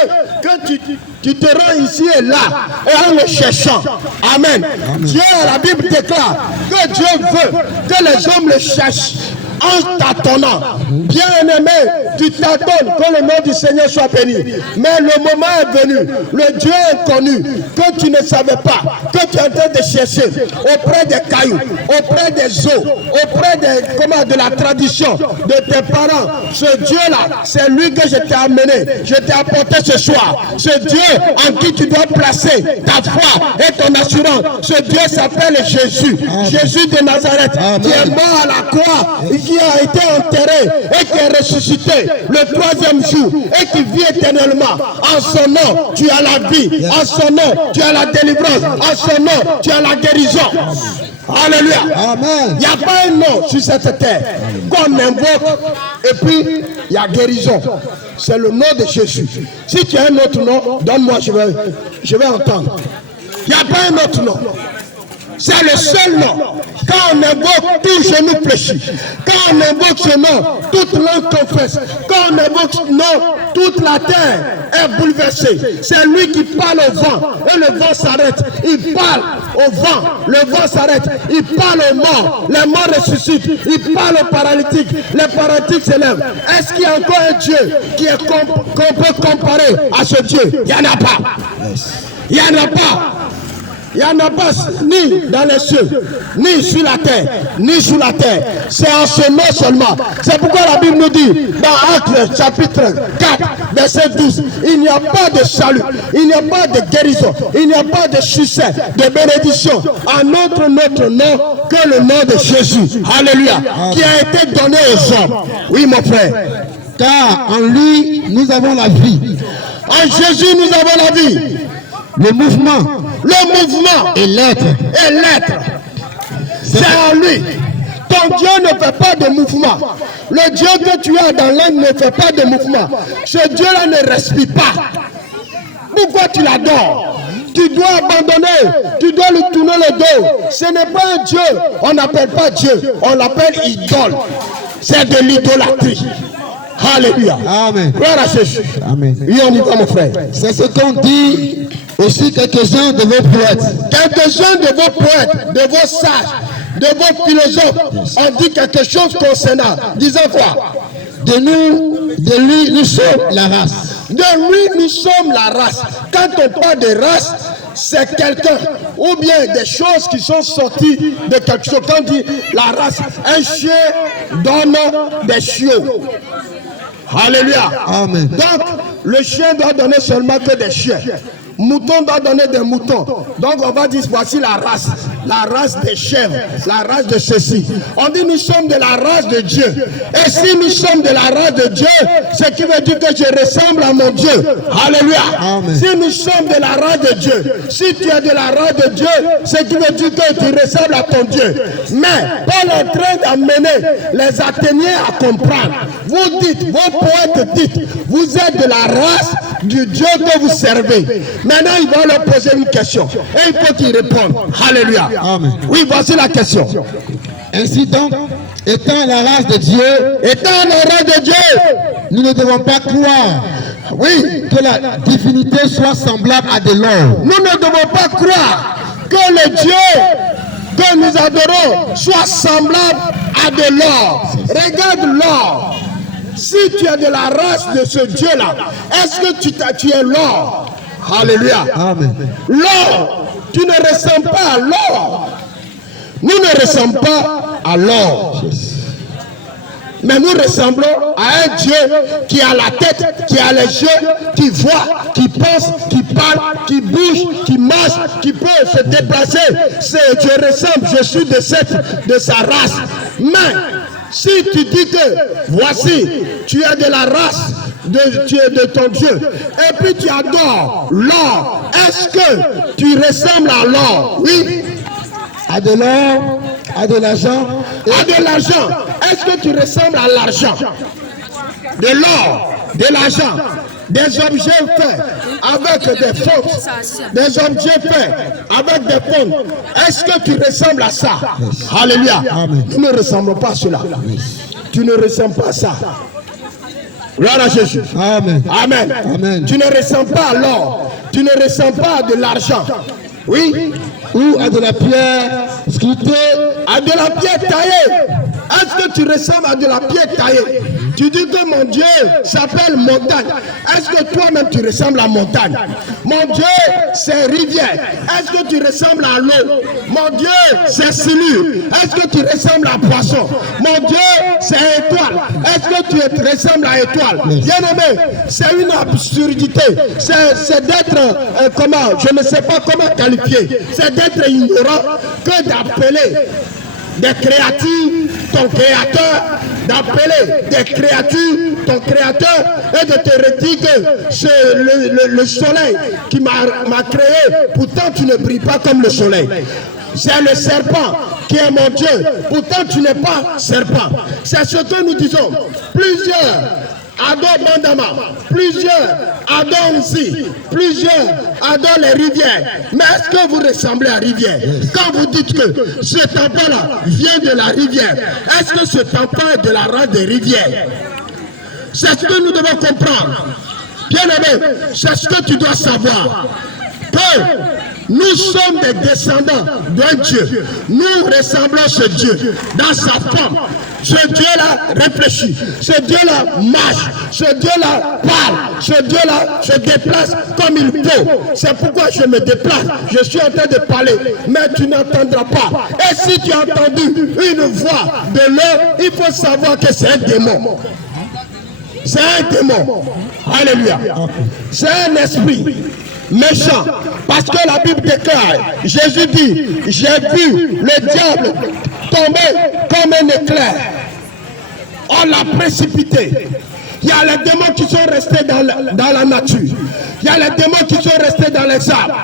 que tu te rends ici et là, et en le cherchant. Amen. Dieu, la Bible déclare que Dieu veut que les hommes le cherchent en tâtonnant. Bien aimé, tu tâtonnes, que le nom du Seigneur soit béni. Mais le moment est venu, le Dieu inconnu, que tu ne savais pas, que tu es en train de chercher auprès des cailloux, auprès des eaux, auprès de la tradition de tes parents. Ce Dieu-là, c'est lui que je t'ai amené, je t'ai apporté ce soir. Ce Dieu en qui tu dois placer ta foi et ton assurance. Ce Dieu s'appelle Jésus. Jésus de Nazareth, qui est mort à la croix, qui a été enterré et qui est ressuscité le 3e jour et qui vit éternellement. En son nom, tu as la vie. En son nom, tu as la délivrance. En son nom, tu as la guérison. Alléluia. Il n'y a pas un nom sur cette terre qu'on invoque et puis il y a guérison. C'est le nom de Jésus. Si tu as un autre nom, donne-moi, je vais entendre. Il n'y a pas un autre nom. C'est le seul nom. Quand on invoque, tout genou fléchit. Quand on invoque ce nom, toute langue confesse. Quand on invoque ce nom, toute la terre est bouleversée. C'est lui qui parle au vent et le vent s'arrête. Il parle au vent, le vent s'arrête. Il parle aux morts, les morts ressuscitent. Il parle aux paralytiques, les paralytiques s'élèvent. Est-ce qu'il y a encore un Dieu qu'on peut comparer à ce Dieu? Il n'y en a pas. Il n'y en a pas. Il n'y en a pas ni dans les cieux, ni sur la terre, ni sous la terre. C'est en ce nom seulement. C'est pourquoi la Bible nous dit, dans Actes chapitre 4, verset 12, il n'y a pas de salut, il n'y a pas de guérison, il n'y a pas de succès, de bénédiction, en notre nom que le nom de Jésus. Alléluia. Qui a été donné aux hommes. Oui, mon frère. Car en lui, nous avons la vie. En Jésus, nous avons la vie. Le mouvement et l'être. C'est en lui. Ton Dieu ne fait pas de mouvement. Le Dieu que tu as dans l'âme ne fait pas de mouvement. Ce Dieu-là ne respire pas. Pourquoi tu l'adores? Tu dois abandonner, tu dois lui tourner le dos. Ce n'est pas un Dieu, on n'appelle pas Dieu, on l'appelle idole. C'est de l'idolâtrie. Alléluia. Amen. Gloire à Jésus. Amen. Oui, on y va, mon frère. C'est ce qu'on dit aussi quelques-uns de vos poètes. Quelques-uns de vos poètes, de vos sages, de vos philosophes ont dit quelque chose concernant. Disant quoi? De lui, nous sommes la race. De lui, nous sommes la race. Quand on parle de race, c'est quelqu'un ou bien des choses qui sont sorties de quelque chose. Quand on dit la race, un chien donne des chiots. Alléluia. Amen. Donc, le chien doit donner seulement que des chiens. Mouton doit donner des moutons. Donc on va dire voici la race des chèvres, la race de ceci. On dit nous sommes de la race de Dieu. Et si nous sommes de la race de Dieu, ce qui veut dire que je ressemble à mon Dieu. Alléluia. Amen. Si nous sommes de la race de Dieu, si tu es de la race de Dieu, ce qui veut dire que tu ressembles à ton Dieu. Mais Paul est en train d'amener les Athéniens à comprendre. Vous dites, vos poètes dites, vous êtes de la race du Dieu que vous servez. Maintenant, il va leur poser une question. Et il faut qu'ils répondent. Alléluia. Amen. Oui, voici la question. Ainsi donc, étant la race de Dieu, nous ne devons pas croire que la divinité soit semblable à de l'or. Nous ne devons pas croire que le Dieu que nous adorons soit semblable à de l'or. Regarde l'or. Si tu es de la race de ce Dieu-là, est-ce que tu es l'or? Alléluia. Amen. L'or, tu ne ressembles pas à l'or. Nous ne ressemblons pas à l'or. Mais nous ressemblons à un Dieu qui a la tête, qui a les yeux, qui voit, qui pense, qui parle, qui bouge, qui marche, qui peut se déplacer. Je ressemble, je suis de sa race. Mais si tu dis que voici, tu es de la race de ton Dieu, et puis tu adores l'or, est-ce que tu ressembles à l'or? Oui. À de l'or, à de l'argent. À de l'argent. Est-ce que tu ressembles à l'argent? De l'or, de l'argent, des objets faits avec des fautes, des objets faits avec des fautes. Est-ce que tu ressembles à ça? Alléluia. Amen. Nous ne ressemblons pas à cela. Tu ne ressembles pas à ça. Gloire à Jésus. Amen. Amen. Amen. Tu ne ressembles pas à l'or. Tu ne ressembles pas à de l'argent. Oui. Ou à de la pierre sculptée. À de la pierre taillée. Est-ce que tu ressembles à de la pierre taillée? Tu dis que mon Dieu s'appelle montagne. Est-ce que toi-même tu ressembles à montagne? Mon Dieu, c'est rivière. Est-ce que tu ressembles à l'eau? Mon Dieu, c'est silure. Est-ce que tu ressembles à poisson? Mon Dieu, c'est étoile. Est-ce que tu ressembles à étoile? Bien aimé, c'est une absurdité. C'est d'être, comment, je ne sais pas comment qualifier. C'est d'être ignorant que d'appeler des créatures ton créateur, d'appeler des créatures ton créateur et de te redire que c'est le soleil qui m'a créé, pourtant tu ne brilles pas comme le soleil. C'est le serpent qui est mon Dieu, pourtant tu n'es pas serpent. C'est ce que nous disons. Plusieurs adorent Bandama, plusieurs adorent aussi, plusieurs adorent les rivières. Mais est-ce que vous ressemblez à rivière? Quand vous dites que ce tampon-là vient de la rivière, est-ce que ce tampon est de la race des rivières? C'est ce que nous devons comprendre. Bien aimé, c'est ce que tu dois savoir. Que nous sommes des descendants d'un Dieu. Nous ressemblons à ce Dieu dans sa forme. Ce Dieu-là réfléchit. Ce Dieu-là marche. Ce Dieu-là parle. Ce Dieu-là se déplace comme il faut. C'est pourquoi je me déplace. Je suis en train de parler. Mais tu n'entendras pas. Et si tu as entendu une voix de l'homme, il faut savoir que c'est un démon. C'est un démon. Alléluia. C'est un esprit méchant. Parce que la Bible déclare, Jésus dit, j'ai vu le diable tomber comme un éclair. On l'a précipité. Il y a les démons qui sont restés dans la nature. Il y a les démons qui sont restés dans les arbres.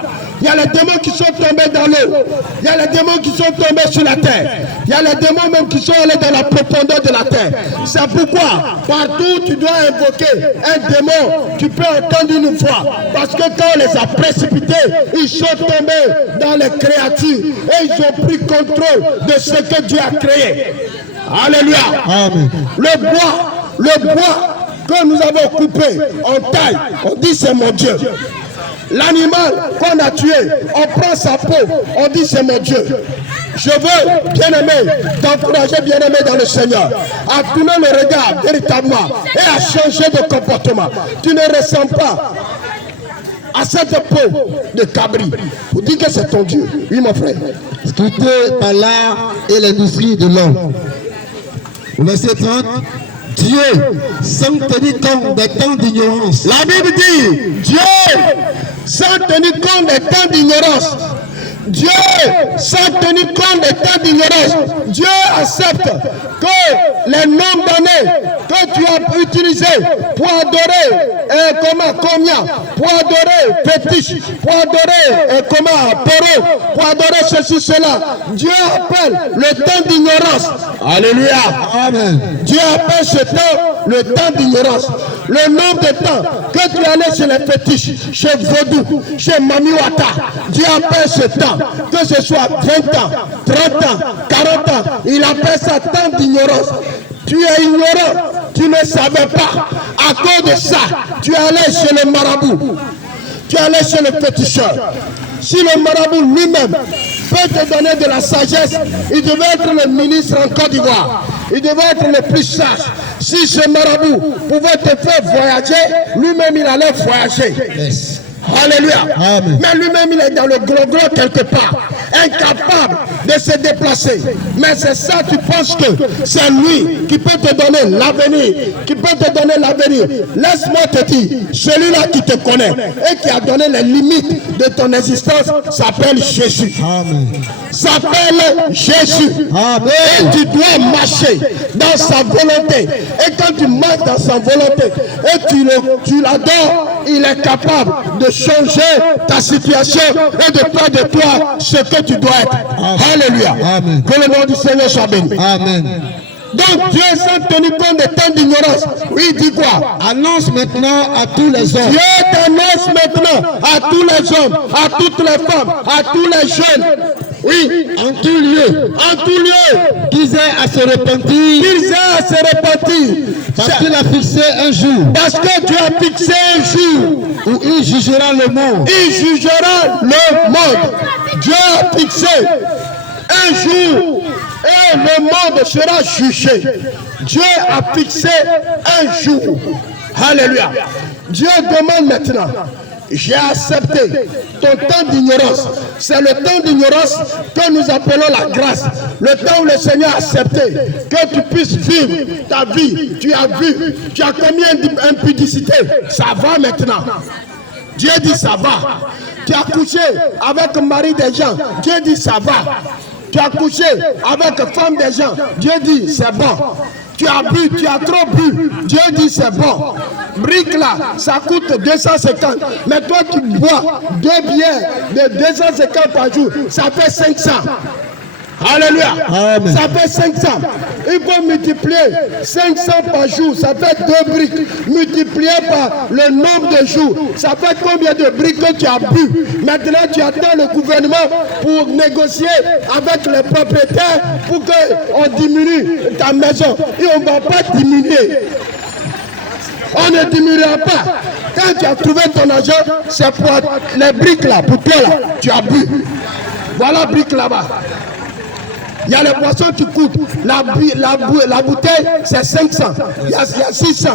Il y a les démons qui sont tombés dans l'eau. Il y a les démons qui sont tombés sur la terre. Il y a les démons même qui sont allés dans la profondeur de la terre. C'est pourquoi, partout tu dois invoquer un démon, tu peux entendre une voix. Parce que quand on les a précipités, ils sont tombés dans les créatures. Et ils ont pris contrôle de ce que Dieu a créé. Alléluia. Amen. Le bois que nous avons coupé en taille, on dit c'est mon Dieu. L'animal qu'on a tué, on prend sa peau, on dit c'est mon Dieu. Je veux, bien-aimé, t'encourager, bien-aimé dans le Seigneur, à tourner le regard véritablement et à changer de comportement. Tu ne ressembles pas à cette peau de cabri pour dire que c'est ton Dieu. Oui, mon frère. Sculpté par l'art et l'industrie de l'homme. Verset 30. Dieu, sans tenir compte des temps d'ignorance. La Bible dit, Dieu, sans tenir compte des temps d'ignorance. Dieu, sans tenir compte des temps d'ignorance, Dieu accepte que les nombres d'années que tu as utilisés pour adorer combien, pour adorer fétiche, pour adorer pour adorer ceci, cela. Dieu appelle le temps d'ignorance. Alléluia. Amen. Dieu appelle ce temps le temps d'ignorance. Le nombre de temps que tu allais chez les fétiches, chez Vodou, chez Mamiwata, Dieu appelle ce temps, que ce soit 20 ans, 30 ans, 40 ans, il appelle ça temps d'ignorance. Tu es ignorant, tu ne savais pas. À cause de ça, tu allais chez le marabout, tu allais chez le féticheur. Si le marabout lui-même peut te donner de la sagesse, il devait être le ministre en Côte d'Ivoire. Il devait être le plus sage. Si ce marabout pouvait te faire voyager, lui-même il allait voyager. Yes. Alléluia. Amen. Mais lui-même il est dans le gros quelque part, incapable de se déplacer. Mais c'est ça, tu penses que c'est lui qui peut te donner l'avenir, qui peut te donner l'avenir. Laisse-moi te dire, celui-là qui te connaît et qui a donné les limites de ton existence s'appelle Jésus. Amen. S'appelle Jésus. Amen. Et tu dois marcher dans sa volonté. Et quand tu marches dans sa volonté et tu l'adores, il est capable de changer ta situation et de faire de toi ce que tu dois être. Amen. Alléluia. Amen. Que le nom du Seigneur soit béni. Amen. Donc Dieu, sans tenir compte des temps d'ignorance, oui, il dit quoi? Annonce maintenant à tous les hommes. Dieu t'annonce maintenant à tous les hommes, à toutes les femmes, à tous les jeunes. Oui, en tout lieu, qu'ils aient à se repentir, parce qu'il a fixé un jour, parce que tu as fixé un jour où il jugera le monde. Il jugera le monde. Dieu a fixé un jour et le monde sera jugé. Dieu a fixé un jour. Alléluia. Dieu demande maintenant. J'ai accepté ton temps d'ignorance. C'est le temps d'ignorance que nous appelons la grâce. Le temps où le Seigneur a accepté que tu puisses vivre ta vie. Tu as vu, tu as commis impudicité. Ça va maintenant. Dieu dit ça va. Tu as couché avec le mari des gens. Dieu dit ça va. Tu as couché avec la femme des gens. Dieu dit c'est bon. Tu as bu, tu as trop bu. Dieu dit c'est bon. Brique là, ça coûte 250. Mais toi tu bois 2 bières de 250 par jour. Ça fait 500. Alléluia. Amen. Ça fait 500. Il faut multiplier 500 par jour. Ça fait 2 briques. Multiplié par le nombre de jours. Ça fait combien de briques que tu as bu? Maintenant, tu attends le gouvernement pour négocier avec les propriétaires pour qu'on diminue ta maison. Et on ne va pas diminuer. On ne diminuera pas. Quand tu as trouvé ton argent, c'est pour les briques là, pour toi là. Tu as bu. Voilà briques là-bas. Il y a les boissons qui coûtent. La bouteille, c'est 500. Il y a 600.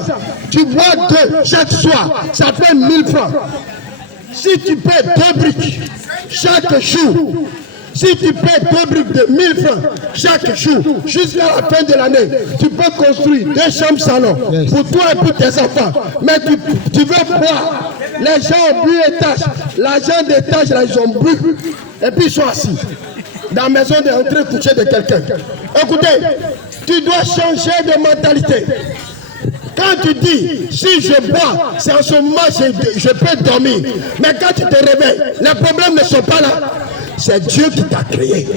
Tu bois 2 chaque soir. Ça fait 1000 francs. Si tu paies 2 briques chaque jour, si tu paies 2 briques de 1000 francs chaque jour, jusqu'à la fin de l'année, tu peux construire 2 chambres salon pour toi et pour tes enfants. Mais tu veux boire. Les gens ont bu et tâches. L'argent des tâches, là, ils ont bu. Et puis ils sont assis dans la maison de rentrer coucher de quelqu'un. Écoutez, tu dois changer de mentalité. Quand tu dis, si je bois, c'est en ce moment je peux dormir. Mais quand tu te réveilles, les problèmes ne sont pas là. C'est Dieu qui t'a créé.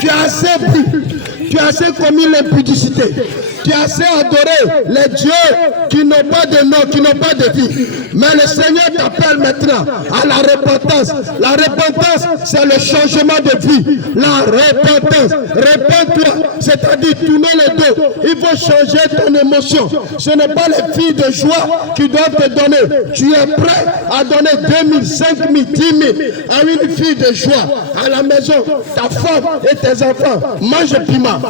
Tu as assez bu, tu as assez commis l'impudicité. Tu as assez adoré les dieux qui n'ont pas de nom, qui n'ont pas de vie. Mais le Seigneur t'appelle maintenant à la repentance. La repentance, c'est le changement de vie. La repentance, repens-toi, c'est-à-dire tourner le dos. Il faut changer ton émotion. Ce n'est pas les filles de joie qui doivent te donner. Tu es prêt à donner 2000, 5000, 10 000 à une fille de joie. À la maison, ta femme et tes enfants mangent piment.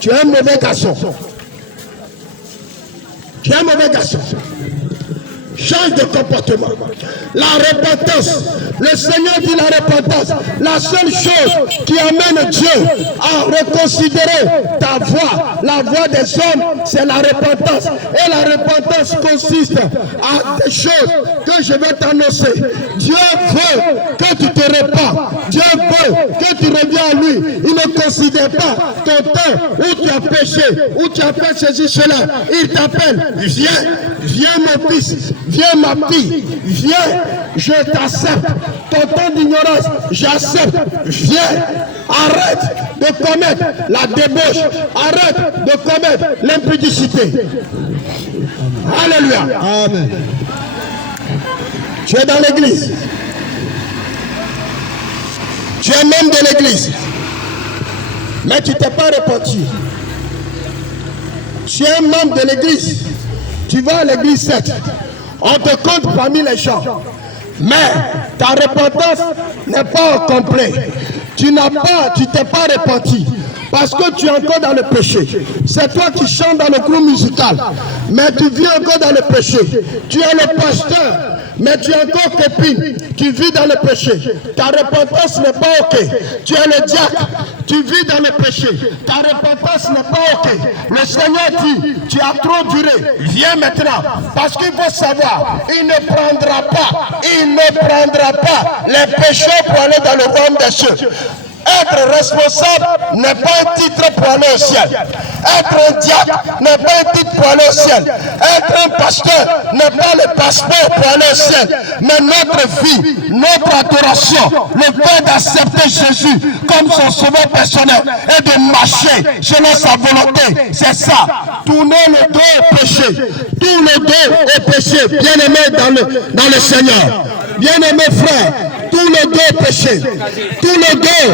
Tu es un mauvais garçon. Tu es un mauvais garçon. change de comportement. La repentance, le Seigneur dit la repentance, la seule chose qui amène Dieu à reconsidérer ta voie, la voie des hommes, c'est la repentance. Et la repentance consiste à des choses que je vais t'annoncer. Dieu veut que tu te répands. Dieu veut que tu reviens à lui. Il ne considère pas ton temps où tu as péché, où tu as fait ceci, cela. Il t'appelle, viens, viens mon fils, viens ma fille, viens, je t'accepte. Ton temps d'ignorance, j'accepte, viens. Arrête de commettre la débauche, arrête de commettre l'impudicité. Alléluia. Amen. Tu es dans l'église. Tu es membre de l'église. Mais tu ne t'es pas repenti. Tu es membre de l'église. Tu vas à l'église 7. On te compte parmi les gens. Mais ta repentance n'est pas au complet. Tu t'es pas repenti. Parce que tu es encore dans le péché. C'est toi qui chantes dans le groupe musical. Mais tu vis encore dans le péché. Tu es le pasteur. Mais tu es encore copine. Tu vis dans le péché. Ta repentance n'est pas ok. Tu es le diacre. Tu vis dans le péché. Ta repentance n'est pas ok. Le Seigneur dit, tu as trop duré. Viens maintenant. Parce qu'il faut savoir, il ne prendra pas les pécheurs pour aller dans le royaume des cieux. Être responsable n'est pas un titre pour aller au ciel. Être un diacre n'est pas un titre pour aller au ciel. Être un pasteur n'est pas le passeport pour aller au ciel. Mais notre vie, notre adoration, le fait d'accepter Jésus comme son sauveur personnel et de marcher selon sa volonté, c'est ça. Tourner le dos au péché. Tourner le dos au péché. Bien-aimé dans le Seigneur. Bien-aimé frère. Tout le dos au péché, tout le dos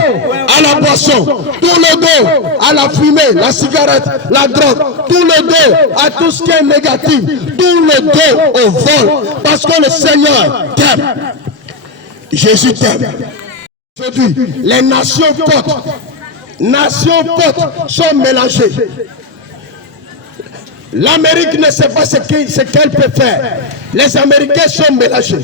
à la boisson, tout le dos à la fumée, la cigarette, la drogue, tout le dos à tout ce qui est négatif, tout le dos au vol, parce que le Seigneur t'aime. Jésus t'aime. Aujourd'hui, les nations potes sont mélangées. L'Amérique ne sait pas ce qu'elle peut faire. Les Américains sont mélangés.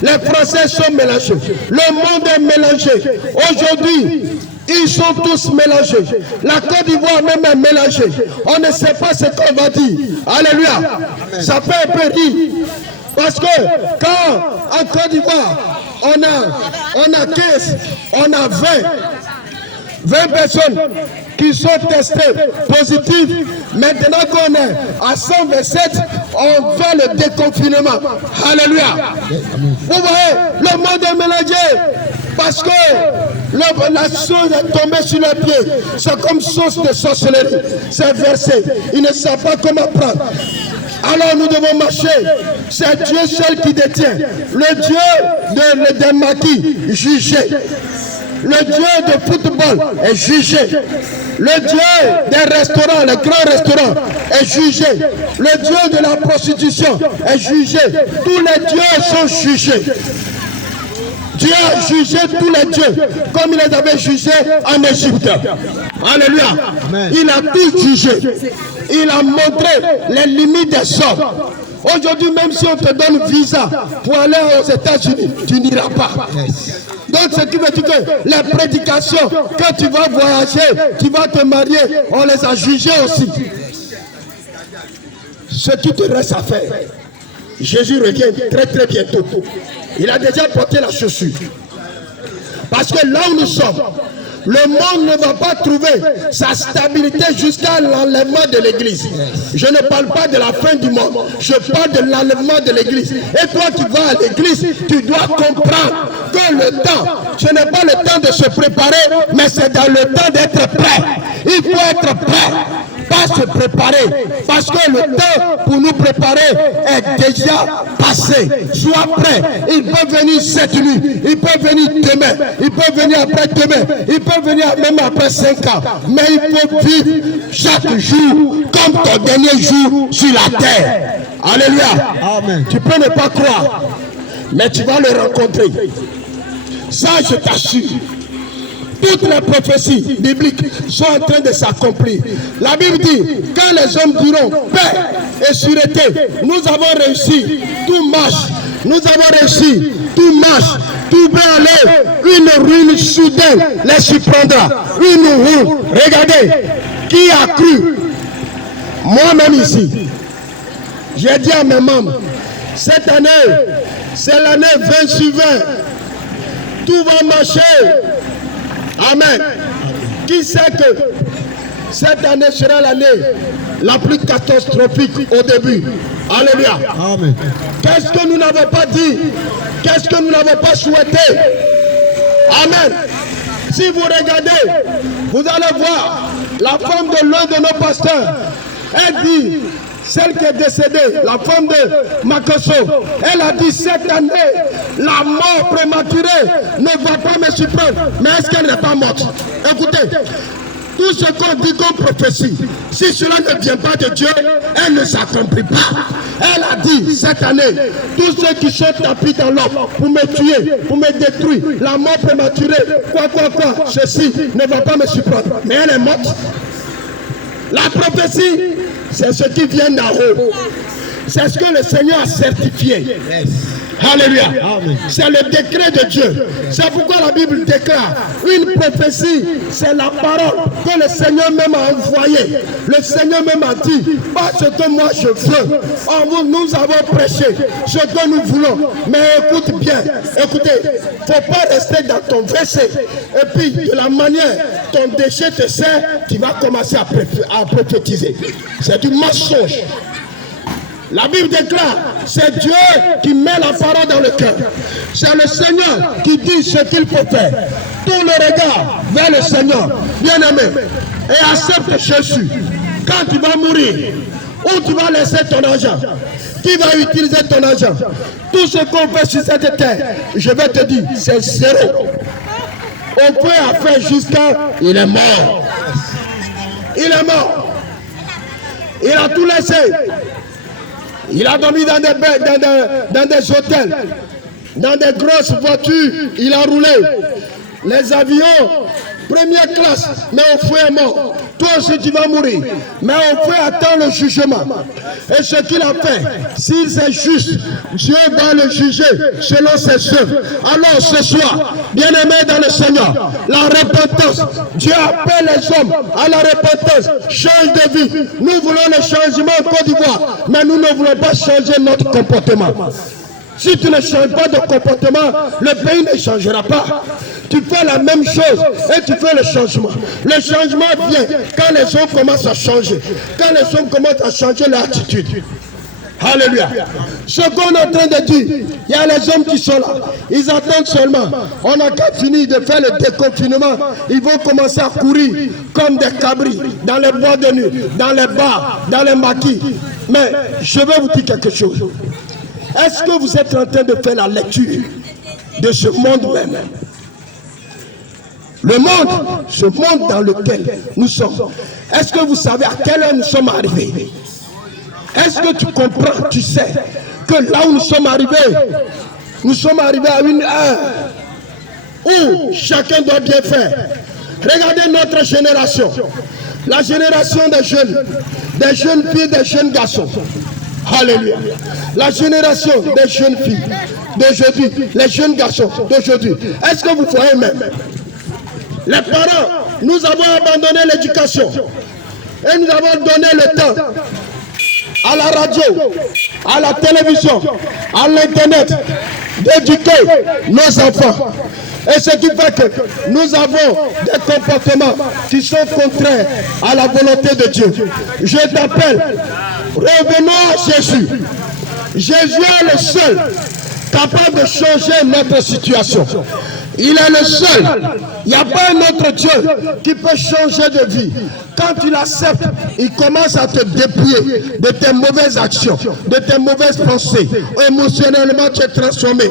Les Français sont mélangés. Le monde est mélangé. Aujourd'hui, ils sont tous mélangés. La Côte d'Ivoire même est mélangée. On ne sait pas ce qu'on va dire. Alléluia. Ça fait un peu rire. Parce que quand en Côte d'Ivoire, on a 15, on a 20 personnes qui sont testées positives. Maintenant qu'on est à 127, on fait le déconfinement. Alléluia. Vous voyez, le monde est mélangé. Parce que la chose est tombée sur les pieds. C'est comme sauce de sorcellerie. C'est versé. Ils ne savent pas comment prendre. Alors nous devons marcher. C'est Dieu seul qui détient. Le Dieu des maquis, jugé. Le Dieu de football est jugé. Le Dieu des restaurants, les grands restaurants, est jugé. Le Dieu de la prostitution est jugé. Tous les dieux sont jugés. Dieu a jugé tous les dieux comme il les avait jugés en Égypte. Alléluia. Il a tout jugé. Il a montré les limites des hommes. Aujourd'hui, même si on te donne visa pour aller aux États-Unis, tu n'iras pas. Donc, ce qui veut dire que les prédications, quand tu vas voyager, tu vas te marier, on les a jugées aussi. Ce qui te reste à faire, Jésus revient très très bientôt. Il a déjà porté la chaussure. Parce que là où nous sommes, le monde ne va pas trouver sa stabilité jusqu'à l'enlèvement de l'église. Je ne parle pas de la fin du monde, je parle de l'enlèvement de l'église. Et toi qui vas à l'église, tu dois comprendre que le temps, ce n'est pas le temps de se préparer, mais c'est dans le temps d'être prêt. Il faut être prêt. Pas se préparer, parce que le temps pour nous préparer est déjà passé. Sois prêt. Il peut venir cette nuit, il peut venir demain, il peut venir après-demain, il peut venir même après 5 ans. Mais il faut vivre chaque jour comme ton dernier jour sur la terre. Alléluia. Amen. Tu peux ne pas croire, mais tu vas le rencontrer. Ça, je t'assure. toutes les prophéties bibliques sont en train de s'accomplir. La Bible dit, quand les hommes diront paix et sûreté, nous avons réussi, tout marche. Nous avons réussi, tout marche, tout va aller. Une ruine soudaine les surprendra. Une ruine. Regardez, qui a cru? Moi-même ici, j'ai dit à mes membres, cette année, c'est l'année 20 sur 20. Tout va marcher. Amen. Qui sait que cette année sera l'année la plus catastrophique au début? Alléluia. Amen. Qu'est-ce que nous n'avons pas dit? Qu'est-ce que nous n'avons pas souhaité? Amen. Si vous regardez, vous allez voir la femme de l'un de nos pasteurs. Elle dit, celle qui est décédée, la femme de Makoso, elle a dit cette année, la mort prématurée ne va pas me surprendre. Mais est-ce qu'elle n'est pas morte? Écoutez, tout ce qu'on dit comme prophétie, si cela ne vient pas de Dieu, elle ne s'accomplit pas. Elle a dit cette année, tous ceux qui sont tapis dans l'eau pour me tuer, pour me détruire, la mort prématurée, ceci ne va pas me surprendre. Mais elle est morte. La prophétie, c'est ce qui vient d'en haut. C'est ce que le Seigneur a certifié. Alléluia. C'est le décret de Dieu. C'est pourquoi la Bible déclare une prophétie, c'est la parole que le Seigneur même a envoyée. Le Seigneur même a dit, pas ce que moi je veux. Oh, nous avons prêché ce que nous voulons. Mais écoute bien, écoutez, il ne faut pas rester dans ton verset. Et puis, de la manière ton déchet te sert, tu vas commencer à prophétiser. C'est du mensonge. La Bible déclare, c'est Dieu qui met la parole dans le cœur. C'est le Seigneur qui dit ce qu'il faut faire. Tourne le regard vers le Seigneur, bien-aimé, et accepte Jésus. Quand tu vas mourir, où tu vas laisser ton argent? Qui va utiliser ton argent? Tout ce qu'on fait sur cette terre, je vais te dire, c'est zéro. On peut en faire jusqu'à... Il est mort. Il est mort. Il a tout laissé. Il a dormi dans des hôtels, dans des grosses voitures, il a roulé. Les avions, première classe, mais au feu est mort. Toi aussi tu vas mourir. Mais au feu attend le jugement. Et ce qu'il a fait, s'il c'est juste, Dieu va le juger selon ses œuvres. Alors ce soir, bien-aimés dans le Seigneur, la repentance, Dieu appelle les hommes à la repentance, change de vie. Nous voulons le changement en Côte d'Ivoire, mais nous ne voulons pas changer notre comportement. Si tu ne changes pas de comportement, le pays ne changera pas. Tu fais la même chose et tu fais le changement. Le changement vient quand les hommes commencent à changer. Quand les hommes commencent à changer leur attitude. Alléluia. Ce qu'on est en train de dire, il y a les hommes qui sont là. Ils attendent seulement. On n'a qu'à finir de faire le déconfinement. Ils vont commencer à courir comme des cabris dans les bois de nuit, dans les bars, dans les maquis. Mais je vais vous dire quelque chose. Est-ce que vous êtes en train de faire la lecture de ce monde même? Le monde, ce monde dans lequel nous sommes. Est-ce que vous savez à quelle heure nous sommes arrivés? Est-ce que tu comprends, tu sais, que là où nous sommes arrivés à une heure où chacun doit bien faire. Regardez notre génération. La génération des jeunes filles, des jeunes garçons. Alléluia. La génération des jeunes filles d'aujourd'hui, les jeunes garçons d'aujourd'hui. Est-ce que vous voyez même? Les parents, nous avons abandonné l'éducation et nous avons donné le temps à la radio, à la télévision, à l'internet d'éduquer nos enfants. Et ce qui fait que nous avons des comportements qui sont contraires à la volonté de Dieu. Je t'appelle, revenons à Jésus. Jésus est le seul capable de changer notre situation. Il est le seul. Il n'y a pas un autre Dieu qui peut changer de vie. Quand tu l'acceptes, il commence à te dépouiller de tes mauvaises actions, de tes mauvaises pensées. Émotionnellement, tu es transformé.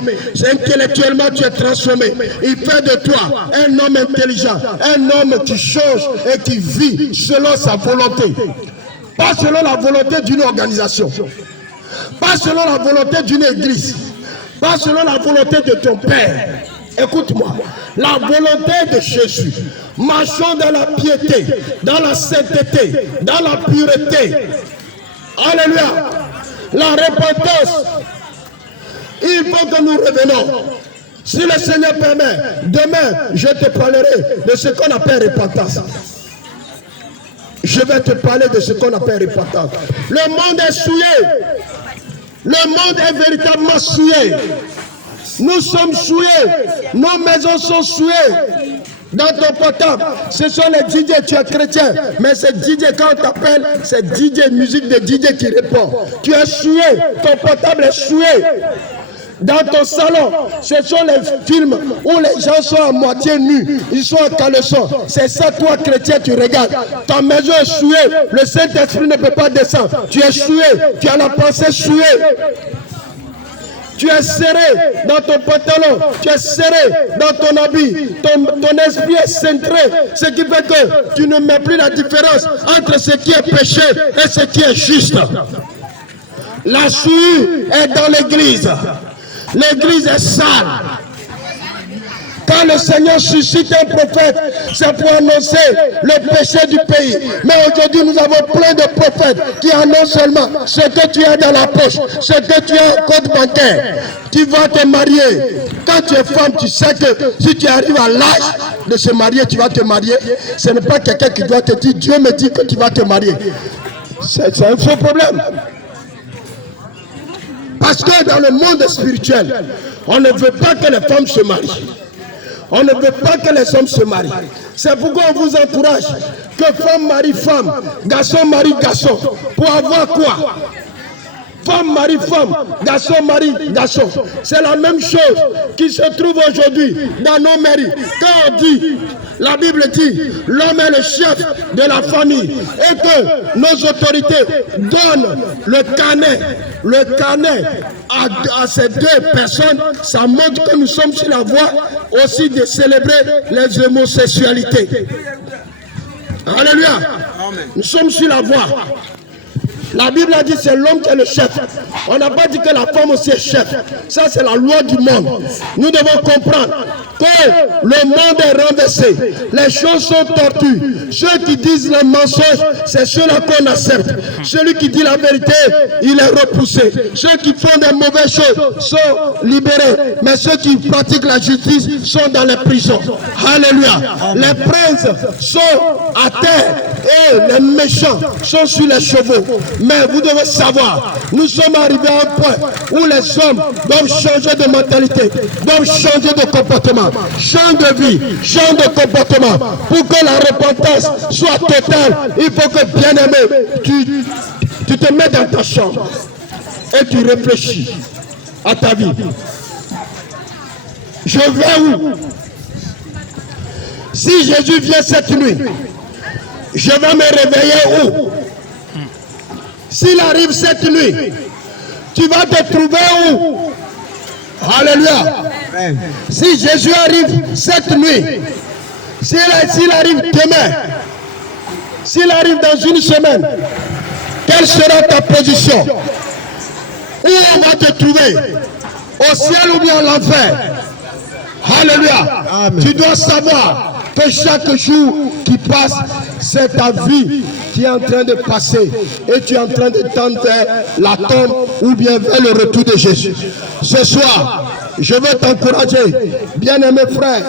Intellectuellement, tu es transformé. Il fait de toi un homme intelligent, un homme qui change et qui vit selon sa volonté. Pas selon la volonté d'une organisation. Pas selon la volonté d'une église. Pas selon la volonté de ton père. Écoute-moi, la volonté de Jésus, marchons dans la piété, dans la sainteté, dans la pureté. Alléluia. La repentance, il faut que nous revenons. Si le Seigneur permet, demain, je te parlerai de ce qu'on appelle repentance. Je vais te parler de ce qu'on appelle repentance. Le monde est souillé. Le monde est véritablement souillé. Nous sommes souillés. Nos maisons sont souillées. Dans ton portable, ce sont les DJ, tu es chrétien, mais c'est DJ, quand on t'appelle, c'est DJ, musique de DJ qui répond. Tu es souillé, ton portable est souillé. Dans ton salon, ce sont les films où les gens sont à moitié nus, ils sont en caleçon. C'est ça, toi chrétien, tu regardes. Ta maison est souillée, le Saint-Esprit ne peut pas descendre. Tu es souillé, tu as la pensée souillée. Tu es serré dans ton pantalon, tu es serré dans ton habit, ton esprit est centré, ce qui fait que tu ne mets plus la différence entre ce qui est péché et ce qui est juste. La souillure est dans l'église. L'église est sale. Quand le Seigneur suscite un prophète, c'est pour annoncer le péché du pays. Mais aujourd'hui, nous avons plein de prophètes qui annoncent seulement ce que tu as dans la poche, ce que tu as en compte bancaire. Tu vas te marier. Quand tu es femme, tu sais que si tu arrives à l'âge de se marier, tu vas te marier. Ce n'est pas quelqu'un qui doit te dire, Dieu me dit que tu vas te marier. C'est un faux problème. Parce que dans le monde spirituel, on ne veut pas que les femmes se marient. On ne veut pas que les hommes se marient. C'est pourquoi on vous encourage que femme marie femme, garçon marie garçon. Pour avoir quoi? Femme marie femme, garçon marie garçon. C'est la même chose qui se trouve aujourd'hui dans nos mairies. Quand on dit, la Bible dit, l'homme est le chef de la famille et que nos autorités donnent le carnet à ces deux personnes, ça montre que nous sommes sur la voie aussi de célébrer les homosexualités. Alléluia. Nous sommes sur la voie. La Bible a dit c'est l'homme qui est le chef. On n'a pas dit que la femme aussi est chef. Ça c'est la loi du monde. Nous devons comprendre que le monde est renversé. Les choses sont tortues. Ceux qui disent les mensonges, c'est ceux-là qu'on accepte. Celui qui dit la vérité, il est repoussé. Ceux qui font des mauvaises choses sont libérés. Mais ceux qui pratiquent la justice sont dans les prisons. Alléluia. Les princes sont à terre et les méchants sont sur les chevaux. Mais vous devez savoir, nous sommes arrivés à un point où les hommes doivent changer de mentalité, doivent changer de comportement, changer de vie, changer de comportement. Pour que la repentance soit totale, il faut que, bien aimé, tu te mets dans ta chambre et tu réfléchis à ta vie. Je vais où? Si Jésus vient cette nuit, je vais me réveiller où? S'il arrive cette nuit, tu vas te trouver où? Alléluia. Si Jésus arrive cette nuit, s'il arrive demain, s'il arrive dans une semaine, quelle sera ta position? Où on va te trouver? Au ciel ou bien à l'enfer? Alléluia. Amen. Tu dois savoir que chaque jour qui passe, c'est ta vie qui est en train de passer et tu es en train de tendre vers la tombe ou bien vers le retour de Jésus. Ce soir, je veux t'encourager, bien-aimés frères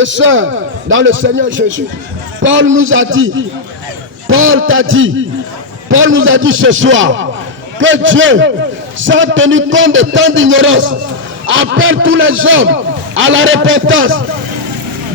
et sœurs, dans le Seigneur Jésus. Paul nous a dit, Paul nous a dit ce soir que Dieu, sans tenir compte de tant d'ignorance, appelle tous les hommes à la repentance.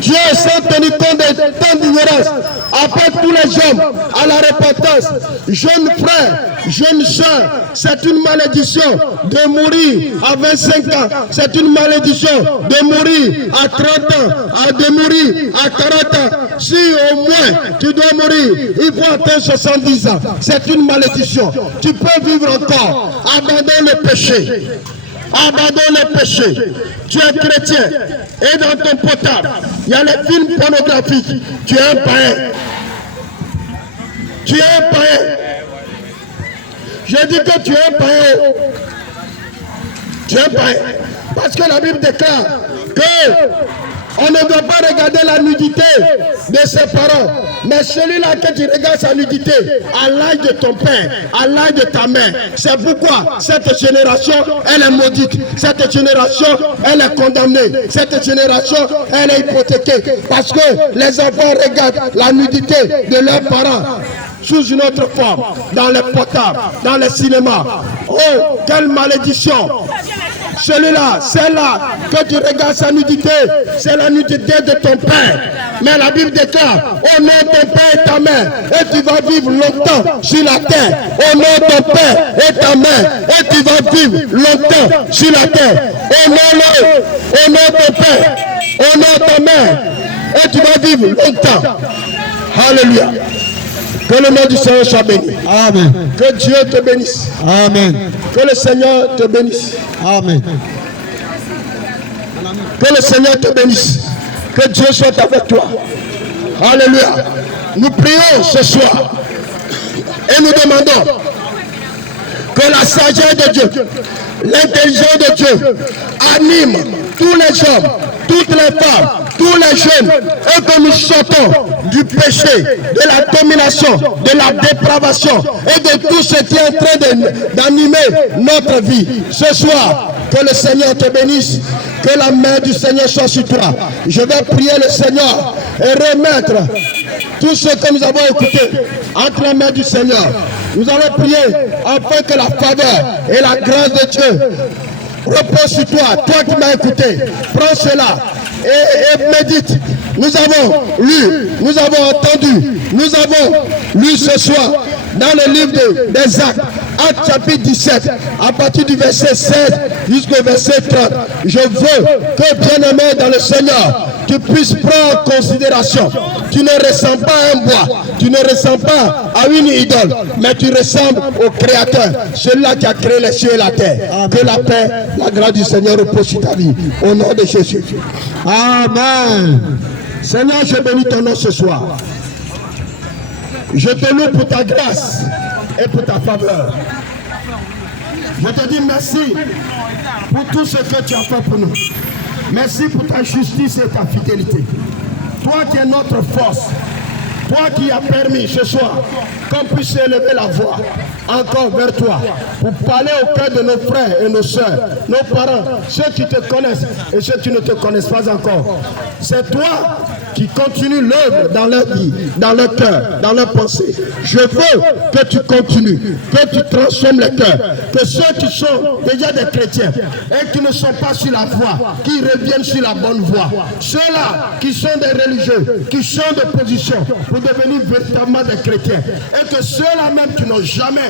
Dieu, sans tenir compte de tant d'ignorance, appelle tous les hommes à la repentance. Jeunes frères, jeunes sœurs, c'est une malédiction de mourir à 25 ans. C'est une malédiction de mourir à 30 ans, de mourir à 40 ans. Si au moins tu dois mourir, il faut atteindre 70 ans. C'est une malédiction. Tu peux vivre encore. Abandonne le péché. Abandonne le péché. Tu es chrétien et dans ton portable, il y a les films pornographiques. Tu es un païen. Tu es un païen. Je dis que tu es un païen. Tu es un païen. Parce que la Bible déclare on ne doit pas regarder la nudité de ses parents, mais celui-là que tu regardes sa nudité à l'âge de ton père, à l'âge de ta mère. C'est pourquoi cette génération, elle est maudite. Cette génération, elle est condamnée. Cette génération, elle est hypothéquée. Parce que les enfants regardent la nudité de leurs parents sous une autre forme, dans les potables, dans les cinémas. Oh, quelle malédiction! Celui-là, celle-là, que tu regardes sa nudité, c'est la nudité de ton père. Mais la Bible déclare, au nom de ton père et ta mère, et tu vas vivre longtemps sur la terre. Au nom de ton père et ta mère, et tu vas vivre longtemps sur la terre. Au nom de ton père, au nom de ta mère, et tu vas vivre longtemps. Alléluia. Que le nom du Seigneur soit béni. Amen. Que Dieu te bénisse. Amen. Que le Seigneur te bénisse. Amen. Que le Seigneur te bénisse. Que Dieu soit avec toi. Alléluia. Nous prions ce soir et nous demandons que la sagesse de Dieu, l'intelligence de Dieu anime tous les hommes, toutes les femmes, tous les jeunes, et que nous sortons du péché, de la domination, de la dépravation et de tout ce qui est en train d'animer notre vie. Ce soir, que le Seigneur te bénisse, que la main du Seigneur soit sur toi. Je vais prier le Seigneur et remettre tout ce que nous avons écouté entre les mains du Seigneur. Nous allons prier afin que la faveur et la grâce de Dieu repose sur toi, toi qui m'as écouté. Prends cela et médite. Nous avons lu, nous avons entendu, nous avons lu ce soir dans le livre des Actes, Actes chapitre 17, à partir du verset 16 jusqu'au verset 30. Je veux que, bien-aimé dans le Seigneur, tu puisses prendre en considération. Tu ne ressembles pas à un bois, tu ne ressembles pas à une idole, mais tu ressembles au Créateur, celui-là qui a créé les cieux et la terre. Que la paix, la grâce du Seigneur repose sur ta vie. Au nom de Jésus. Amen. Seigneur, je bénis ton nom ce soir. Je te loue pour ta grâce et pour ta faveur. Je te dis merci pour tout ce que tu as fait pour nous. Merci pour ta justice et ta fidélité. Toi qui es notre force, toi qui as permis ce soir qu'on puisse élever la voix encore vers toi pour parler au cœur de nos frères et nos soeurs, nos parents, ceux qui te connaissent et ceux qui ne te connaissent pas encore. C'est toi qui continue l'œuvre dans leur vie, dans leur cœur, dans leurs pensées. Je veux que tu continues, que tu transformes les cœurs, que ceux qui sont déjà des chrétiens et qui ne sont pas sur la voie, qui reviennent sur la bonne voie, ceux-là qui sont des religieux, qui changent de position pour devenir véritablement des chrétiens, et que ceux-là même qui n'ont jamais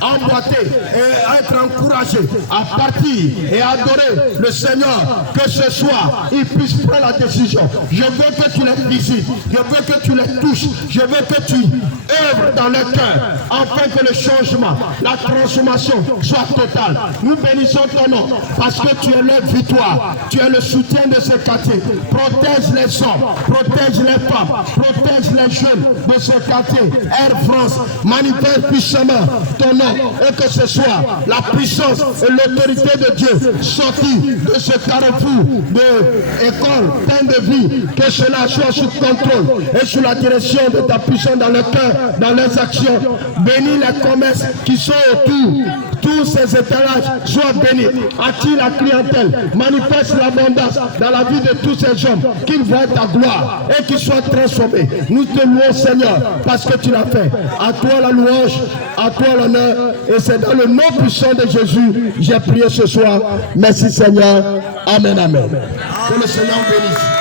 emboîté et être encouragés à partir et à adorer le Seigneur, que ce soir ils puissent prendre la décision. Je veux que tu les visites, je veux que tu les touches, je veux que tu œuvres dans leur cœur, afin que le changement, la transformation soit totale. Nous bénissons ton nom, parce que tu es leur victoire, tu es le soutien de ce quartier. Protège les hommes, protège les femmes, protège les jeunes de ce quartier. Air France, manifeste puissamment ton nom, et que ce soit la puissance et l'autorité de Dieu sortie de ce carrefour de école, plein de vie, que cela soit sous contrôle et sous la direction de ta puissance dans le cœur, dans leurs actions. Bénis les commerces qui sont autour, tous ces étalages soient bénis. Attire la clientèle, manifeste l'abondance dans la vie de tous ces hommes, qu'ils voient ta gloire et qu'ils soient transformés. Nous te louons, Seigneur, parce que tu l'as fait. À toi la louange, à toi l'honneur, et c'est dans le nom puissant de Jésus j'ai prié ce soir. Merci Seigneur. Amen, amen. Que le Seigneur bénisse.